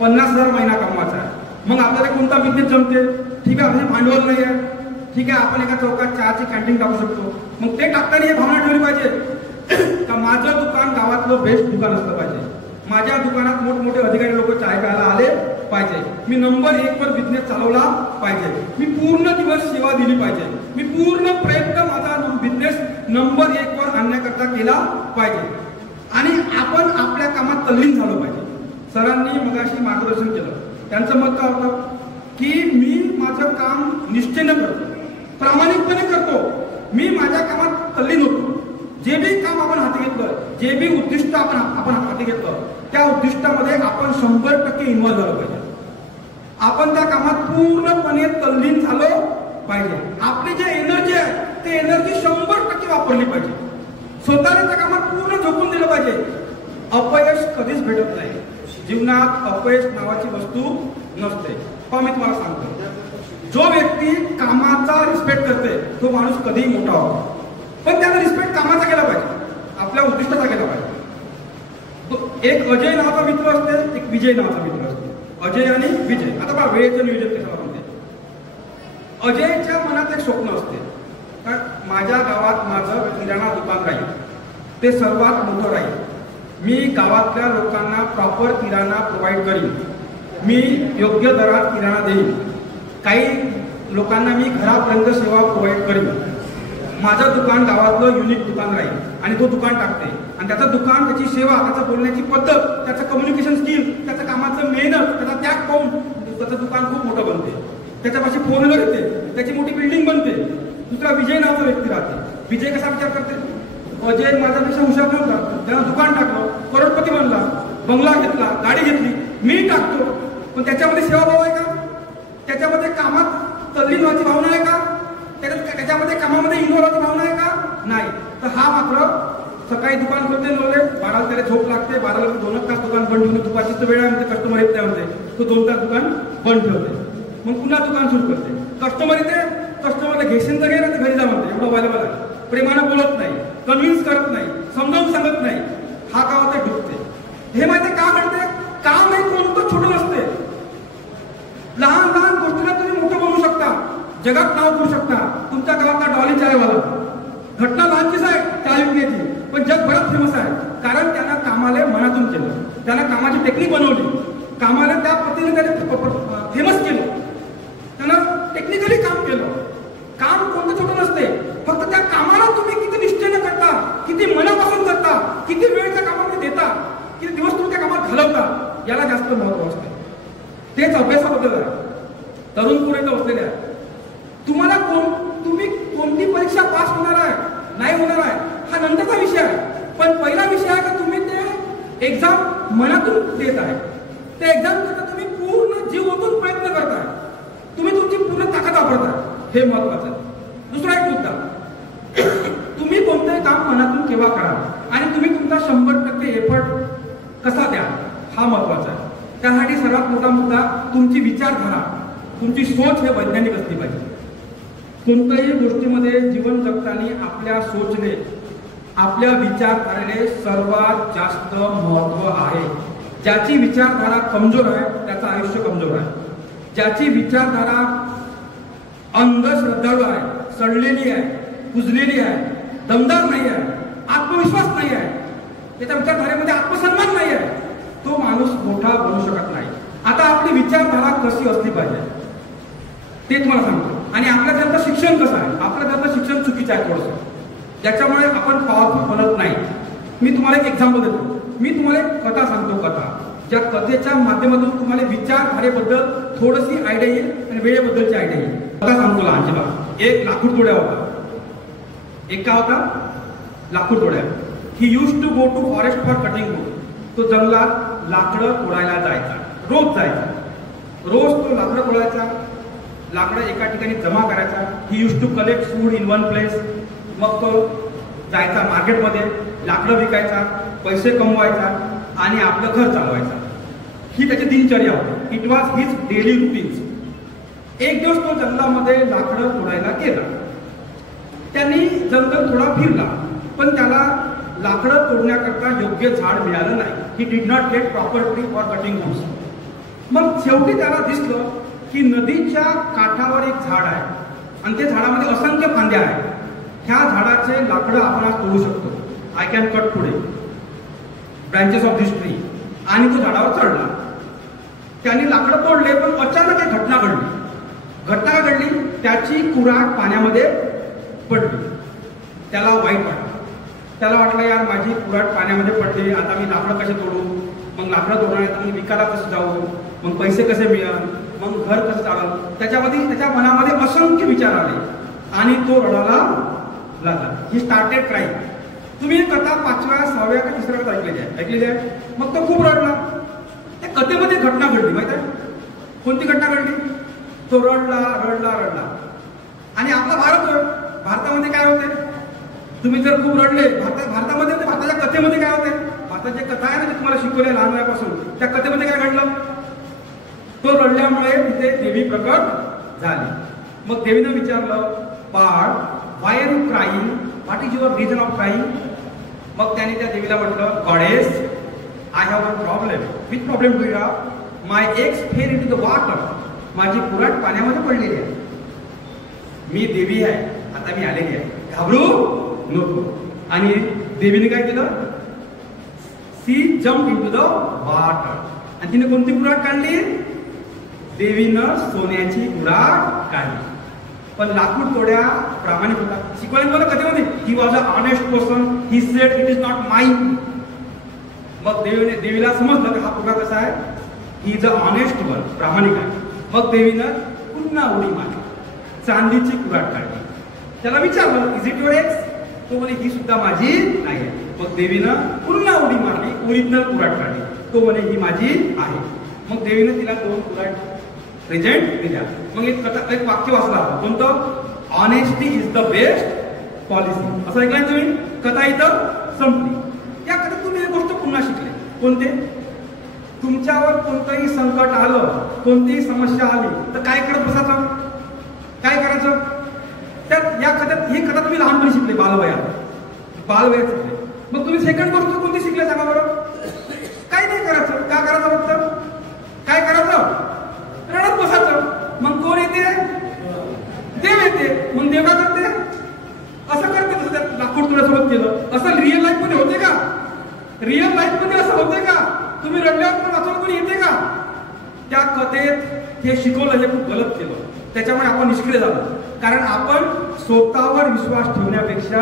50,000 महिना कमवायचा आहे. मग आपल्याला कोणता बिझनेस जमते? ठीक आहे, आपले भांडवल नाही आहे, ठीक आहे, आपण एका चौकात चहाची कॅन्टीन टाकू शकतो. मग ते टाकताना हे भावना ठेवली पाहिजे का माझं दुकान गावातलं बेस्ट दुकान असलं पाहिजे, माझ्या दुकानात मोठमोठे अधिकारी लोक चाय प्यायला आले पाहिजे, मी नंबर 1 वर बिझनेस चालवला पाहिजे, मी पूर्ण दिवस सेवा दिली पाहिजे, मी पूर्ण प्रयत्न माझा बिझनेस नंबर 1 वर आणण्याकरता केला पाहिजे. आणि आपण आपल्या कामात तल्लीन झालो पाहिजे. सरांनी मगाशी मार्गदर्शन केलं, त्यांचं मत काय होतं की मी माझं काम निष्ठेनं करतो, प्रामाणिकपणे करतो, मी माझ्या कामात तल्लीन होतो. जे बी काम आपण हाती घेतलं, जे बी उद्दिष्ट आपण हाती घेतलं, त्या उद्दिष्टामध्ये आपण 100% इन्व्हॉल्व झालं पाहिजे. आपण त्या कामात पूर्णपणे तल्लीन झालो पाहिजे. आपली जे एनर्जी आहे ते एनर्जी 100% वापरली पाहिजे. स्वतःला त्या कामात पूर्ण झोकून दिलं पाहिजे. अपयश कधीच भेटत नाही जीवनात, अपयश नावाची वस्तू नसते. पण मी तुम्हाला सांगतो, जो व्यक्ती कामाचा रिस्पेक्ट करते तो माणूस कधीही मोठा होतो. पण त्याला रिस्पेक्ट कामाचा केला पाहिजे, आपल्या उद्दिष्टाचा केला पाहिजे. एक अजय नावाचा मित्र असते, एक विजय नावाचा मित्र असते. अजय आणि विजय. आता बघा वेळेचं नियोजन कशाला म्हणते. अजयच्या मनात एक स्वप्न असते, माझ्या गावात माझं किराणा दुकान राहील, ते सर्वात मोठं राहील, मी गावातल्या लोकांना प्रॉपर किराणा प्रोव्हाइड करीन, मी योग्य दरात किराणा देईन, काही लोकांना मी घरापर्यंत सेवा प्रोव्हाइड करीन, माझं दुकान गावातलं युनिक दुकान राहील आणि तो दुकान टाकते. आणि त्याचं दुकान, त्याची सेवा, त्याचं बोलण्याची पद्धत, त्याचं कम्युनिकेशन स्किल, त्याचं कामाचं मेहनत, त्याचा त्याग पाहून त्याचं दुकान खूप मोठं बनते. त्याच्यापाशी 4 व्हीलर येते, त्याची मोठी बिल्डिंग बनते. दुसरा विजय नावाचा व्यक्ती राहते. विजय कसा विचार करते, अजय माझ्यापेक्षा हुशार नव्हता, त्यानं दुकान टाकलं, करोडपती बनला, बंगला घेतला, गाडी घेतली, मी टाकतो. पण त्याच्यामध्ये सेवाभाव आहे का? त्याच्यामध्ये कामात तल्लीन व्हायची भावना आहे का? त्याच्यामध्ये कामामध्ये इन्व्हॉल्व व्हायची भावना आहे का? नाही. तर हा मात्र सकाळी दुकान खोलते 9ला, 12ला त्याला झोप लागते, 12ला 2 तास दुकान बंद ठेवते, दुपारचीच वेळ आहे म्हणते, कस्टमर येत नाही म्हणते, तो 2 तास दुकान बंद ठेवते. मग पुन्हा दुकान सुरू करते. कस्टमर येते, कस्टमरला घेशील तर घे ना, घरी जा म्हणते, एवढं अवेलेबल आहे. प्रेमानं बोलत नाही, कन्व्हिन्स करत नाही, समजावून सांगत नाही. हा का होते डुबते. हे माहिती का घडते? काम नाही कोणतं छोटं नसते. लहान लहान गोष्टीला तुम्ही मोठं बनवू शकता, जगात नाव करू शकता. तुमच्या गावातला डॉली चायवाला, घटना लहानचीच आहे चाय विकण्याची, पण जगभरात फेमस आहे. कारण त्यानं कामाला मनातून केलं, त्यानं कामाची टेक्निक बनवली, कामाला त्या पद्धतीने त्याने फेमस केलं, त्यानं टेक्निकली काम केलं. काम कोणतं छोटं नसते, फक्त त्या कामाला तुम्ही किती निष्ठेने करता, किती मनापासून करता, किती वेळ त्या कामामध्ये देता, किती दिवस तुम्ही त्या कामात घालवता, याला जास्त महत्व असते. तेच अभ्यासाबद्दल आहे. तरुण पुढे बसलेले आहे. तुम्हाला तुम्ही कोणती परीक्षा पास होणार आहे नाही होणार आहे हा नंतरचा विषय आहे. पण पहिला विषय आहे की तुम्ही ते एक्झाम मनातून देत आहे. ते एक्झाम करता तुम्ही पूर्ण जीव ओतून प्रयत्न करताय, तुम्ही तुमची पूर्ण ताकद वापरताय, हे महत्वाचं आहे. दुसरा एक मुद्दा, तुम्ही कोणतंही काम केव्हा करा आणि तुम्ही तुमचा 100% एफर्ट कसा द्या हा महत्वाचा आहे. त्यासाठी सर्वात मोठा मुद्दा तुमची विचारधारा, तुमची सोच हे वैज्ञानिक असली पाहिजे. कोणत्याही गोष्टीमध्ये जीवन जगताना आपल्या सोचने, आपल्या विचारधारेने सर्वात जास्त महत्व आहे. ज्याची विचारधारा कमजोर आहे त्याचं आयुष्य कमजोर आहे. ज्याची विचारधारा अंधश्रद्धाळू आहे, सडलेली आहे, कुजलेली आहे, दमदार नाही आहे, आत्मविश्वास नाही आहे, त्याच्या विचारधारेमध्ये आत्मसन्मान नाही आहे, तो माणूस मोठा बनू शकत नाही. आता आपली विचारधारा कशी असली पाहिजे ते तुम्हाला सांगतो. आणि आपल्या त्यांचं शिक्षण कसं आहे, आपल्या त्यांचं शिक्षण चुकीचं आहे थोडंसं, ज्याच्यामुळे आपण पॉवरफुल बनत नाही. मी तुम्हाला एक एक्झाम्पल देतो. मी तुम्हाला एक कथा सांगतो. कथा ज्या कथेच्या माध्यमातून तुम्हाला विचारधारेबद्दल थोडीशी आयडिया येईल आणि वेळेबद्दलची आयडिया येईल. कथा सांगतो लहानची बघा. एक लाकूड तोड्या होता. एक काय होता? लाकूड तोड्या. He use to go to forest for cutting wood. तो जंगलात लाकडं तोडायला जायचा, रोज जायचा. रोज तो लाकडं तोडायचा, लाकडं एका ठिकाणी जमा करायचा. He use to collect food in one place. मग तो जायचा मार्केटमध्ये, लाकडं विकायचा, पैसे कमवायचा आणि आपलं घर चालवायचा. ही त्याची दिनचर्या होती. It was his daily routines. एक दिवस तो जंगलामध्ये लाकडं तोडायला गेला. त्यांनी जंगल थोडा फिरला, पण त्याला लाकडं तोडण्याकरता योग्य झाड मिळालं नाही. He did not get proper tree for cutting woods. मग शेवटी त्याला दिसलं की नदीच्या काठावर एक झाड आहे आणि त्या झाडामध्ये असंख्य फांद्या आहेत. ह्या झाडाचे लाकडं आपण आज तोडू शकतो. I can cut today branches of this tree. आणि तो झाडावर चढला. त्यांनी लाकडं तोडले, पण अचानक एक घटना घडली. घटना काय घडली? त्याची कुऱ्हाड पाण्यामध्ये पडली. त्याला वाईट वाटलं. त्याला वाटलं यार माझी कुऱ्हाड पाण्यामध्ये पडली, आता मी लाकडं कसे तोडू? मग लाकडं तोडणार तर मी विकायला कसं जाऊ? मग पैसे कसे मिळेल? मग घर कसं चालेल? त्याच्या मनामध्ये असंख्य विचार आले आणि तो रडायला लागला. He started crime. तुम्ही ही कथा 5व्या, 6व्या का 3ऱ्या ऐकलेली आहे. मग तो खूप रडला. त्या कथेमध्ये घटना घडली, माहित आहे कोणती घटना घडली? तो रडला रडला रडला. आणि आपला भारतामध्ये काय होते? तुम्ही जर खूप रडले, भारतामध्ये भारताच्या कथेमध्ये काय होते? भारताची कथा आहे ना, जे तुम्हाला शिकवले लहान वयापासून, त्या कथेमध्ये काय घडलं? तो रडल्यामुळे तिथे देवी प्रकट झाली. मग देवीनं विचारलं, बाळ, why are you crying? What is your reason of crying? मग त्याने त्या देवीला म्हटलं, goddess, I have a problem. With problem do you have? My eggs fell in to the water. माझी कुऱ्हाड पाण्यामध्ये पडलेली आहे. मी देवी आहे, आता मी आलेली आहे, घाबरू नको. आणि देवीने काय केलं? She jump in to the water. आणि तिने कोणती कुऱ्हाड काढली? देवीनं सोन्याची कुऱ्हाड काढली. पण लाकूड तोड्या प्रामाणिक होता. शिकवायला मला कधीमध्ये he was a honest person. He said it is not mine. मग देवीला समजलं की हा कुऱ्हाड कसा आहे? He is a honest one, प्रामाणिक आहे. मग देवीनं पुन्हा उडी मारली, चांदीची कुऱ्हाड काढली. त्याला विचारलं, इज इट युअर एक्स? तो म्हणे ही सुद्धा माझी नाही आहे. मग देवीनं पुन्हा उडी मारली, ओरिजिनल कुऱ्हाड काढली. तो म्हणे ही माझी आहे. मग देवीनं तिला 2 कुऱ्हाड प्रेझेंट दिल्या. मग एक वाक्य वाचला, कोणतं? Honesty is the best policy. असं ऐकलं तुम्ही? कथा इथं संपली. या कथेत तुम्ही एक गोष्ट पुन्हा शिकले. कोणते? तुमच्यावर कोणतंही संकट आलं, कोणतीही समस्या आली तर काय करत बसायचं? काय करायचं? त्यात या कथेत ही कथा तुम्ही लहानपणी शिकले, बालवयात शिकले. मग तुम्ही सेकंड गोष्ट कोणती शिकले सांगा बरं? काय नाही करायचं. का करायचं? फक्त काय करायचं? रडत बसायचं. मग कोण येते? देव येते. मग देव काय करते? असं करते. तसं त्या लाकूड तुझ्यासोबत केलं. असं रिअल लाईफ मध्ये होते का? रिअल लाईफ मध्ये असं होते का? तुम्ही रडल्यावर पण वाचवून कोणी येते का? त्या कथेत हे शिकवलं, हे खूप गलत केलं. त्याच्यामुळे आपण निष्क्रिय झालो. कारण आपण स्वतःवर विश्वास ठेवण्यापेक्षा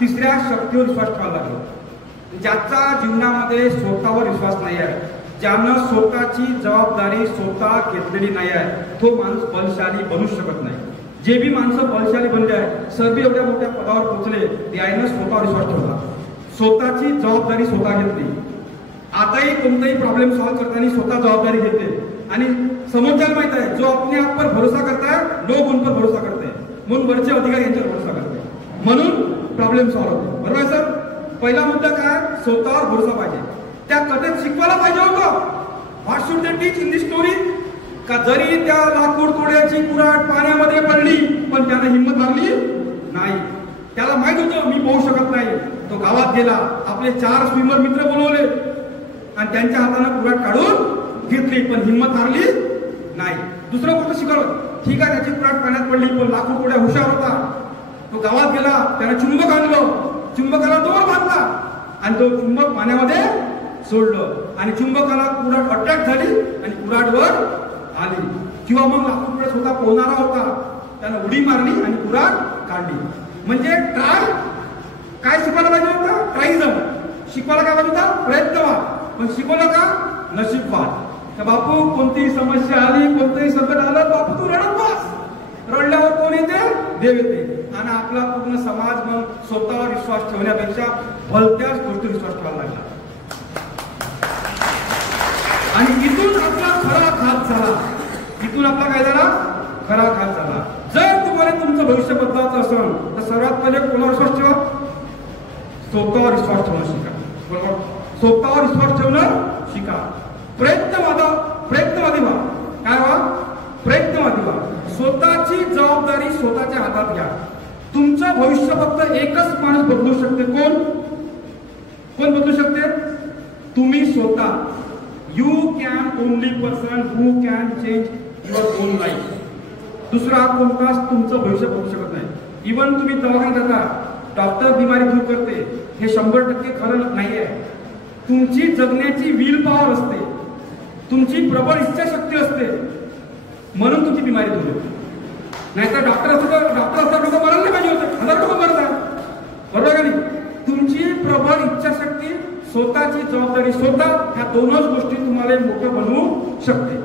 तिसऱ्या शक्तीवर विश्वास ठेवायला लागलो. ज्याचा जीवनामध्ये स्वतःवर विश्वास नाही आहे, ज्यानं स्वतःची जबाबदारी स्वतः घेतलेली नाही आहे, तो माणूस बलशाली बनू शकत नाही. जे बी माणसं बलशाली बनले आहे, सर्व एवढ्या मोठ्या पदावर पोहोचले, त्यानं स्वतःवर विश्वास ठेवला, स्वतःची जबाबदारी स्वतः घेतली. आताही कोणताही प्रॉब्लेम सॉल्व्ह करताना स्वतः जबाबदारी घेते. आणि समोरच्याला माहित आहे, जो अपने आप पर भरोसा करता है, लोग उन पर भरोसा करते हैं. म्हणून वरचे अधिकारी यांच्यावर भरोसा करते, म्हणून प्रॉब्लेम सॉल्व्ह होते. बरोबर आहे सर? पहिला मुद्दा काय, स्वतःवर भरोसा पाहिजे. त्या कथेत शिकवायला पाहिजे होतं, what should they teach in the story, का जरी त्या लाकूड तोड्याची कुऱ्हाड पाण्यामध्ये पडली पण त्याने हिंमत हारली नाही. त्याला माहित होतं मी पोहू शकत नाही. तो गावात गेला, आपले 4 स्विमर मित्र बोलवले आणि त्यांच्या हाताने कुऱ्हाड काढून घेतली पण हिंमत हारली नाही. दुसरं गोष्ट शिकवलं, ठीक आहे त्याची कुऱ्हाड पाण्यात पडली पण लाकूड तोड्या हुशार होता. तो गावात गेला, त्याने चुंबक आणलं, चुंबकाला दोर बांधला आणि तो चुंबक पाण्यामध्ये सोडलं आणि चुंबकाला कुऱ्हाड अट्रॅक्ट झाली आणि कुऱ्हाडवर आली. किंवा मग लाकूड तोड्या स्वतः पोहणारा होता, त्यानं उडी मारली आणि कुऱ्हाड काढली. म्हणजे ट्राय काय शिकवायला पाहिजे होतं, ट्रायझम. शिकवायला काय पाहिजे होता, प्रयत्नवाद. पण शिकवलं का, नशीबवाद. तर बापू कोणतीही समस्या आली, कोणतंही संकट आलं, बापू तू रडत बस. रडल्यावर कोण येते, देव येते. आणि आपला पूर्ण समाज मग स्वतःवर विश्वास ठेवण्यापेक्षा भलत्याच गोष्टी विश्वास ठेवायला लागला. आणि इथून आपला खरा घात झाला. इथून आपला काय झाला, खरा घात झाला. जर तुम्हाला तुमचं भविष्य बदलायचं असेल तर सर्वात पहिले कोणावर विश्वास ठेवा, स्वतःवर विश्वास ठेवणं शिका. बरोबर, स्वतःवर विश्वास ठेवणं शिका. प्रयत्नवादी व्हा. काय व्हा, प्रयत्नवादी व्हा. स्वतःची जबाबदारी स्वतःच्या हातात घ्या. तुमचं भविष्य फक्त एकच माणूस बदलू शकते. कोण बदलू शकते, तुम्ही स्वतः. You can only person who can change your on life. दुसरा कोणताच तुमचं भविष्य बदलू शकत नाही. इव्हन तुम्ही दवाखान्यात जाता, डॉक्टर बिमारी दूर करते, हे 100% खरं नाही आहे. तुमची जगण्याची विल पॉवर असते, तुमची प्रबळ इच्छाशक्ती असते, म्हणून तुमची बिमारी दूर होते. नाहीतर डॉक्टर असतात लोक मरायला नाही पाहिजे होते, 1000 लोक मरतात. बरोबर का नाही. तुमची प्रबळ इच्छाशक्ती, स्वतःची जबाबदारी स्वतः, ह्या दोनच गोष्टी तुम्हाला मोठं बनवू शकते.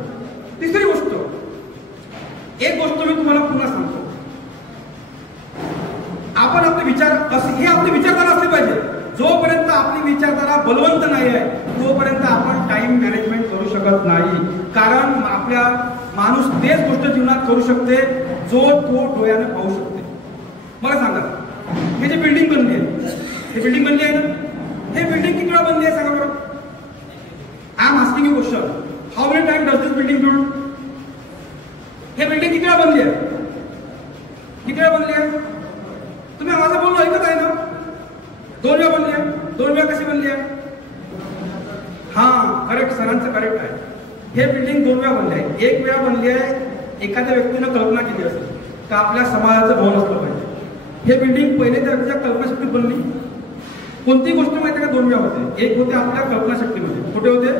तिसरी गोष्ट, एक गोष्ट मी तुम्हाला पुन्हा सांगतो, आपण आपले विचार हे आपली विचारधारा असली पाहिजे. जोपर्यंत आपली विचारधारा बलवंत नाही आहे तोपर्यंत आपण टाइम मॅनेजमेंट करू शकत नाही. कारण आपल्या माणूस तेच गोष्ट जीवनात करू शकते जो तो डोळ्याने पाहू शकते. मला सांगा, हे जे बिल्डिंग बनली आहे, हे बिल्डिंग बनली आहे ना, हे बिल्डिंग किती वेळा बनली आहे सांगा बरं. I am asking you question, how many time does this building build. हे बिल्डिंग किती वेळा बनली आहे, किती वेळा बनली आहे. तुम्ही माझं बोलणं ऐकत आहे ना. 2 वेळा बनली आहे. 2 वेळा कशी बनली आहे, हा करेक्ट, सरांचं करेक्ट आहे. हे बिल्डिंग 2 वेळा बनली आहे. 1 वेळा बनली आहे, एखाद्या व्यक्तीनं कल्पना केली असेल का आपल्या समाजाचं भवन असलं पाहिजे. हे बिल्डिंग पहिले त्या व्यक्तीच्या कल्पनाशक्तीत बनली. कोणती गोष्ट माहिती आहे का, 2 वेळा होते. एक होते आपल्या कल्पनाशक्तीमध्ये, कुठे होते,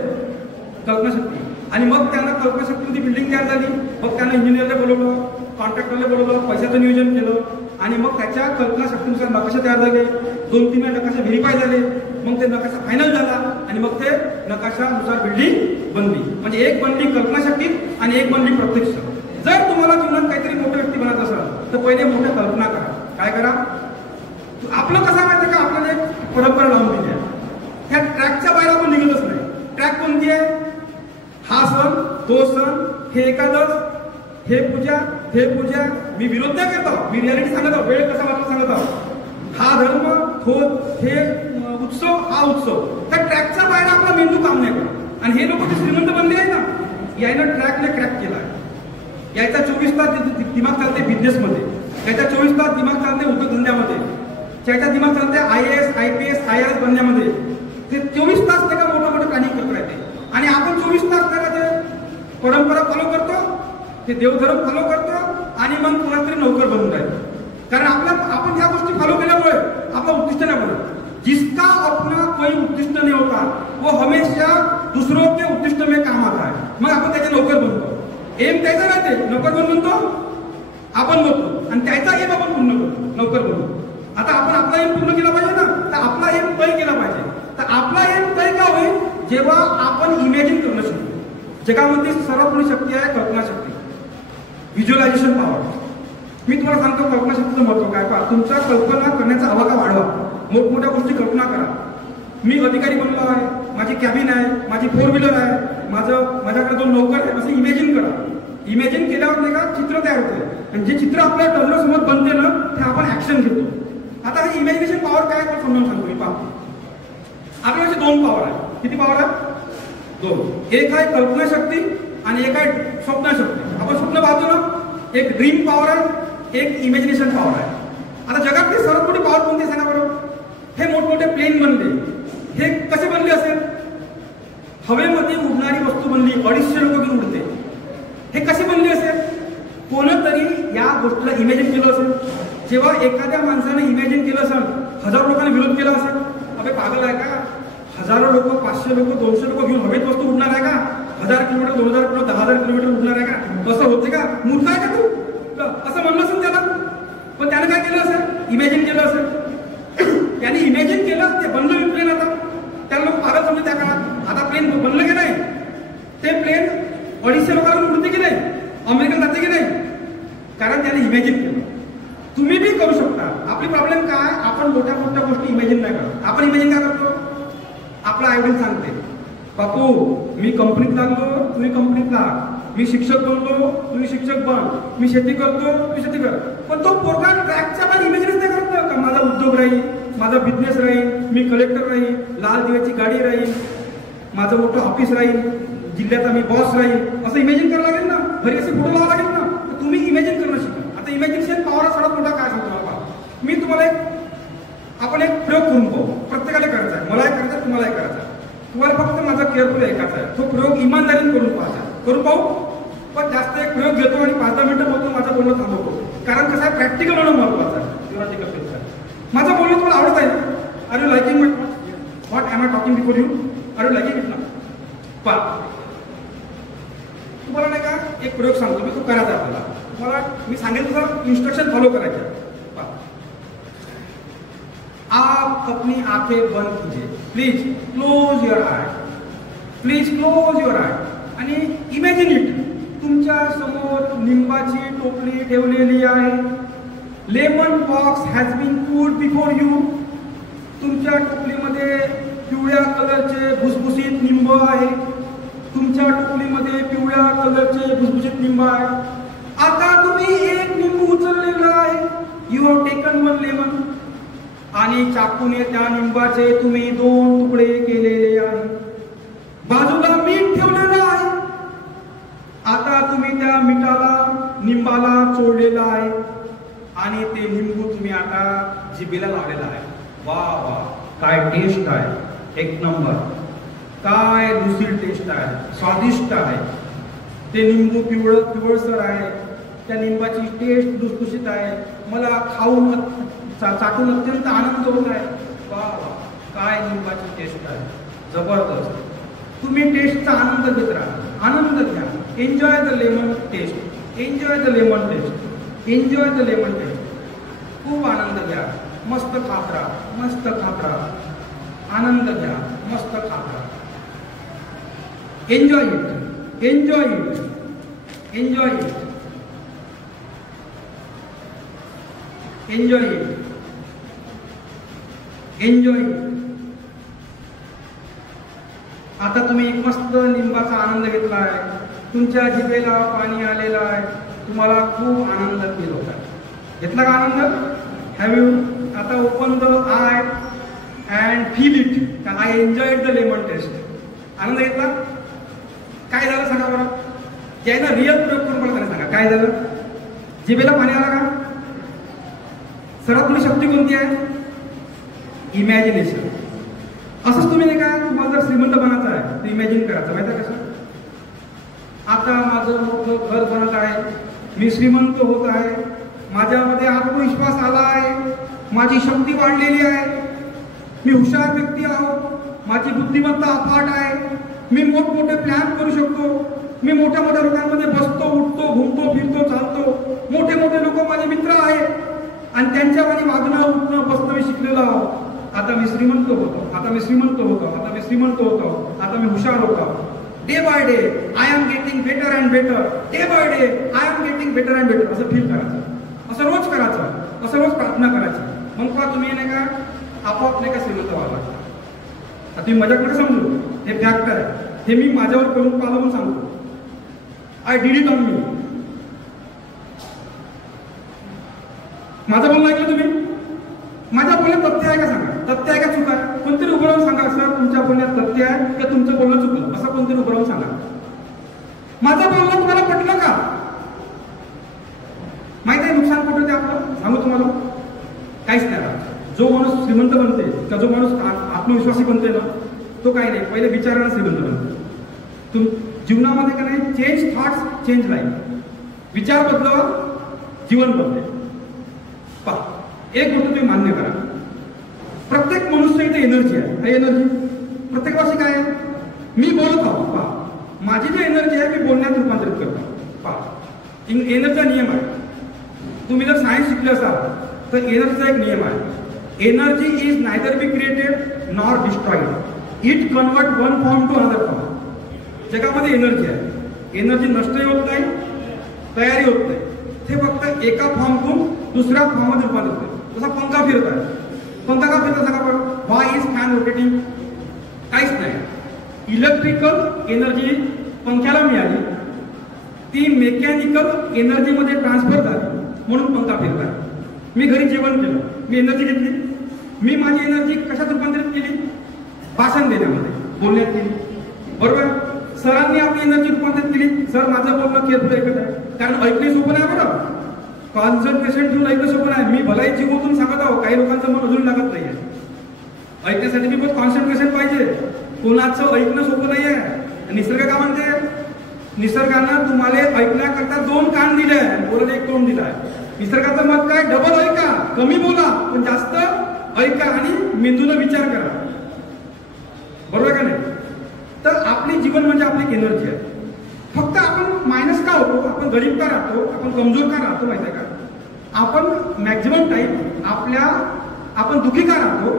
कल्पनाशक्ती. आणि मग त्यांना कल्पनाशक्तीमध्ये बिल्डिंग तयार झाली. मग त्यांना इंजिनियरला बोलवलं, कॉन्ट्रॅक्टरला बोलवलं, पैशाचं नियोजन केलं आणि मग त्याच्या कल्पनाशक्तीनुसार नकाशा तयार झाले. 2-3 वेळा नकाशा व्हेरीफाय झाले. मग ते नकाशा फायनल झाला आणि मग ते नकाशानुसार बिल्डिंग बनली. म्हणजे एक बनली कल्पनाशक्ती आणि एक बनली प्रत्यक्ष. जर तुम्हाला जीवनात काहीतरी मोठं व्यक्ती बनायचं असेल तर पहिले मोठ्या कल्पना करा. काय करा, आपलं कसं माहिती का, आपल्याला एक परंपरा लावून दिली आहे. त्या ट्रॅकच्या बाहेर आपण निघतच नाही. ट्रॅक कोणती आहे, हा सण, तो सण, हे एकादश, हे पूजा, हे पूजा. मी विरोध नाही करतो, मी रियालिटी सांगत आहोत, वेळ कसा वाटला सांगत आहोत. हा धर्म, हे उत्सव, हा उत्सव. त्या ट्रॅकच्या बाहेर आपला मेंदू काम नाही करत. आणि हे लोक जे श्रीमंत बनले आहे ना, यायनं ट्रॅकने क्रॅक केला आहे. याचा 24 तास दिमाग चालते बिझनेसमध्ये, याचा 24 तास दिमाग चालते उद्योगधंद्यामध्ये, त्याचा दिमाग चालते IAS, IPS, IRS बनण्यामध्ये. ते 24 तास ते का मोठं प्लॅनिंग करत राहते. आणि आपण 24 तास त्याला ते परंपरा फॉलो करतो, ते देवधर्म फॉलो करतो आणि मग कोणातरी नोकर बनून राहतो. कारण आपण ह्या गोष्टी फॉलो केल्यामुळे आपला उद्दिष्ट नाही बनत. जिसका अपना कोई उद्दिष्ट नहीं होता वो हमेशा दूसरों के उद्दिष्ट में काम आता है. मग आपण त्याचे नोकर बनतो. एम त्याचा राहते, नोकर बनतो आपण बनतो आणि त्याचा एम आपण पूर्ण करतो, नोकर बनतो. आता आपण आपला एम पूर्ण केला पाहिजे ना, तर आपला एम तय केला पाहिजे. तर आपला एम तय का होईल, जेव्हा आपण इमॅजिन करणं शिकतो. जगामध्ये सर्वात मोठी शक्ती आहे कल्पनाशक्ती, व्हिज्युअलायझेशन पॉवर. मी तुम्हाला सांगतो कल्पनाशक्तीचं महत्व काय. पहा, तुमचा कल्पना करण्याचा आवाका वाढवा, मोठमोठ्या गोष्टी कल्पना करा. मी अधिकारी बनलो आहे, माझी कॅबिन आहे, माझी 4 व्हीलर आहे, माझ्याकडे 2 नोकर आहे, असं इमॅजिन करा. इमॅजिन केल्यावर नाही का चित्र तयार होते. आणि जे चित्र आपल्या डोळ्यासमोर बनते ना, ते आपण ऍक्शन घेतो. आता हे इमॅजिनेशन पॉवर काय समजून सांगतो मी. पहा, आपल्याकडे 2 पॉवर आहे. किती पॉवर आहे? 2. एक आहे कल्पनाशक्ती आणि एक आहे स्वप्नशक्ती. आपण स्वप्न पाहतो ना, एक ड्रीम पॉवर आहे, एक इमॅजिनेशन पॉवर आहे. आता जगातली सर्वात मोठी पॉवर कोणती सांगा बरोबर? हे मोठमोठे प्लेन बनले, हे कसे बनले असेल? हवेमध्ये उडणारी वस्तू बनली, 250 लोक घेऊन उडते. हे कसे बनले असेल? कोणतरी या गोष्टीला इमॅजिन केलं असेल. जेव्हा एखाद्या माणसाने इमॅजिन केलं असेल, 1000 लोकांनी विरोध केला असेल. अबे पागल आहे का? हजारो लोक, 500 लोक, 200 लोक घेऊन हवेत वस्तू उडणार आहे का? 1000 किलोमीटर, 2000 किलोमीटर, 10,000 किलोमीटर उडणार आहे का? असं होते का? मूर्ख आहे का तू? असं म्हणलं असेल त्याला. पण त्याने काय केलं असेल? इमॅजिन केलं असेल. त्याने इमॅजिन केलं, ते बनलं प्लेन. आता त्याला लोक पागल समजले त्या काळात. आता प्लेन बनलं की नाही? ते प्लेन 250 लोकांना उडते की नाही? अमेरिकेला जाते की नाही? कारण त्याने इमॅजिन केलं. तुम्ही बी करू शकता. आपली प्रॉब्लेम काय? आपण मोठ्या मोठ्या गोष्टी इमॅजिन नाही करत. आपण इमॅजिन काय करतो? आपला आयडियल सांगते, बापू मी कंपनीत लागलो, तुम्ही कंपनीत लाग. मी शिक्षक बनलो, तुम्ही शिक्षक बन. मी शेती करतो, तुम्ही शेती कर. पण तो पोरगा ट्रॅकच्या बाहेर इमॅजिनच नाही करत का माझा उद्योग राहील, माझा बिझनेस राहील, मी कलेक्टर राहील, लाल दिव्याची गाडी राहील, माझं मोठं ऑफिस राहील, जिल्ह्याचा मी बॉस राहील. असं इमॅजिन करावं लागेल ना. घरी असे फोटो लावा लागेल ना. तर तुम्ही इमॅजिन करणं शिका. आता इमॅजिनेशन पॉवर सर्वात मोठा काय सांगतो मला. मी तुम्हाला आपण एक प्रयोग करून पाहू. प्रत्येकाला करायचा आहे. मलाही करायचा आहे, तुम्हालाही करायचा आहे. तुम्हाला फक्त माझा केअरफुल ऐकायचा आहे. तो प्रयोग इमानदारीने करून पाहायचा. करून पाहू. पण जास्त एक प्रयोग घेतो आणि 5-10 मिनिटं बोलतो, माझं बोलणं थांबवतो. कारण कसं आहे, प्रॅक्टिकल होणं महत्वाचं आहे. थिओरिटिकलपेक्षा माझं बोलणं तुम्हाला आवडत आहे. Are you liking it? What am I talking before you? Are you liking it ना? पहा, तुम्हाला नाही का एक प्रयोग सांगतो मी, तो करायचा आपल्याला. तुम्हाला मी सांगेल तसं इन्स्ट्रक्शन फॉलो करायचे. आप अपनी आंखें बंद कीजिए. Please close your eye. Please close your eye. आणि इमॅजिन इट. तुमच्या समोर लिंबाची टोपली ठेवलेली आहे. Lemon box has been put before you. तुमच्या टोपलीमध्ये पिवळ्या कलरचे भुसभुशीत लिंब आहे. तुमच्या टोपलीमध्ये पिवळ्या कलरचे भुसभुशीत लिंब आहे. आता तुम्ही एक लिंबू उचललेला आहे. You have taken 1 lemon. आणि चाकूने त्या लिंबाचे तुम्ही 2 तुकडे केलेले आहे. बाजूला मीठ ठेवलेलं आहे. आता तुम्ही त्या मिठाला लिंबाला चोळलेला आहे आणि ते लिंबू तुम्ही आता जिभेला लावलेला आहे. वा वा, काय टेस्ट आहे, एक नंबर. काय दुसरी टेस्ट आहे, स्वादिष्ट आहे. ते लिंबू पिवळसर आहे. त्या लिंबाची टेस्ट दुसदुशीत आहे. मला खाऊन चाटून अत्यंत आनंद होत आहे. वा वा, काय लिंबाची टेस्ट आहे, जबरदस्त. तुम्ही टेस्टचा आनंद घेत राहा. आनंद घ्या. Enjoy the lemon taste. Enjoy the lemon taste. Enjoy the lemon taste. खूप आनंद घ्या. मस्त खात राहा. मस्त खात राहा. आनंद घ्या. मस्त खात राहा. Enjoy it. Enjoy it. Enjoy it. Enjoy it. Enjoy it. आता तुम्ही मस्त लिंबाचा आनंद घेतला आहे. तुमच्या जिभेला पाणी आलेलं आहे. तुम्हाला खूप आनंद फील होत आहे. घेतला का आनंद? हॅव यू आता open the eye and feel it. I enjoyed the lemon taste. आनंद घेतला? काय झालं सांगा बरं. ज्यानं रिअल प्रयोग करून मला सांगा काय झालं. जिभेला पाणी आलं का? सर्वात मोठी शक्ती कोणती आहे? इमॅजिनेशन. असंच तुम्ही नाही का, तुम्हाला जर श्रीमंत बनायचं आहे तर इमॅजिन करायचं. माहिती आहे कसं? आता माझं मोठं घर बनत आहे. मी श्रीमंत होत आहे. माझ्यामध्ये आत्मविश्वास आला आहे. माझी शक्ती वाढलेली आहे. मी हुशार व्यक्ती आहो. माझी बुद्धिमत्ता अफाट आहे. मी मोठमोठे प्लॅन करू शकतो. मी मोठ्या मोठ्या लोकांमध्ये बसतो, उठतो, घुमतो, फिरतो, चालतो. मोठे मोठे लोक माझे मित्र आहेत आणि त्यांच्या माझी वागणं, उठणं, बसणं मी शिकलेलो आहो. आता मी श्रीमंत होतो. आता मी श्रीमंत होतो. आता मी श्रीमंत होतो. आता मी हुशार होतो. Day by day I am getting better and better. Day by day I am getting better and better. असं फील करायचं. असं रोज करायचं. असं रोज प्रार्थना करायची. मग का तुम्ही नाही का आपोआप नाही का श्रीमंत व्हायला. आता तुम्ही मजाकडे समजू. हे फॅक्ट आहे. हे मी माझ्यावर करून पाहिलं म्हणून सांगतो. I did it on me. माझं बोलणं ऐकलं तुम्ही? माझ्या बोलण्यात तथ्य आहे का सांगा, तथ्य आहे का चुका आहे? कोणतरी उभं राहून सांगा सर तुमच्या बोलण्यात तथ्य आहे का तुमचं बोलणं चुकलं, असं कोणतरी उभं राहून सांगा. माझं बोलणं तुम्हाला पटलं का? माहिती आहे नुकसान कुठं ते आपलं सांगू तुम्हाला, काहीच नाही. जो माणूस श्रीमंत बनते का जो माणूस आत्मविश्वासी बनते ना तो काही नाही, पहिले विचारानं श्रीमंत बनतो. तुम जीवनामध्ये का नाही चेंज थॉट्स चेंज लाईफ, विचार बदलवा जीवन बदलेल. पहा एक गोष्ट तुम्ही मान्य करा, प्रत्येक मनुष्य इथे एनर्जी आहे. एनर्जी प्रत्येकाशी काय आहे, मी बोलत आहो. पहा माझी जी एनर्जी आहे मी बोलण्यात रूपांतरित करतो. पहा एनर्जीचा नियम आहे. तुम्ही जर सायन्स शिकले असाल तर एनर्जीचा एक नियम आहे, energy is neither be created nor destroyed, it convert one form to another form. जगामध्ये एनर्जी आहे, एनर्जी नष्टही होत नाही तयारी होत नाही, ते फक्त एका फॉर्मतून दुसऱ्या फॉर्ममध्ये रूपांतरित होते. जसा पंखा फिरत आहे, पंखा का फिरत सांगा पण, व्हाय इज फॅन रोटेटिंग? काहीच नाही. इलेक्ट्रिकल एनर्जी पंख्याला मिळाली, ती मेकॅनिकल एनर्जीमध्ये ट्रान्सफर झाली म्हणून पंखा फिरत आहे. मी घरी जेवण केलं, मी एनर्जी घेतली, मी माझी एनर्जी कशात रूपांतरित केली? भाषण देण्यामध्ये, बोलण्यात केली. बरोबर. सरांनी आपली एनर्जी रूपांतरित केली, सर माझं बोलणं केअरफुल ऐकत आहे, कारण ऐकणे सोपं नाही बरं, कॉन्सन्ट्रेशन ठेवून ऐकणं सोपं नाही. मी भलाई जीवोतून सांगत आहो, काही लोकांचं मन अजून लागत नाहीये ऐकण्यासाठी, मी पण कॉन्सन्ट्रेशन पाहिजे. कोणाचं ऐकणं सोपं नाहीये. निसर्ग का म्हणते, निसर्गानं तुम्हाला ऐकण्याकरता 2 कान दिले आहे, बोलायला 1 तोंड दिलं आहे. निसर्गाचं मत काय, डबल ऐका, कमी बोला पण जास्त ऐका आणि मेंदूला विचार करा. बरोबर का नाही? तर आपली जीवन म्हणजे आपली एनर्जी आहे. फक्त आपण मायनस का होतो, आपण गरीब का राहतो, आपण कमजोर का राहतो माहिती आहे का? आपण मॅक्झिमम टाइम आपण दुखी का राहतो,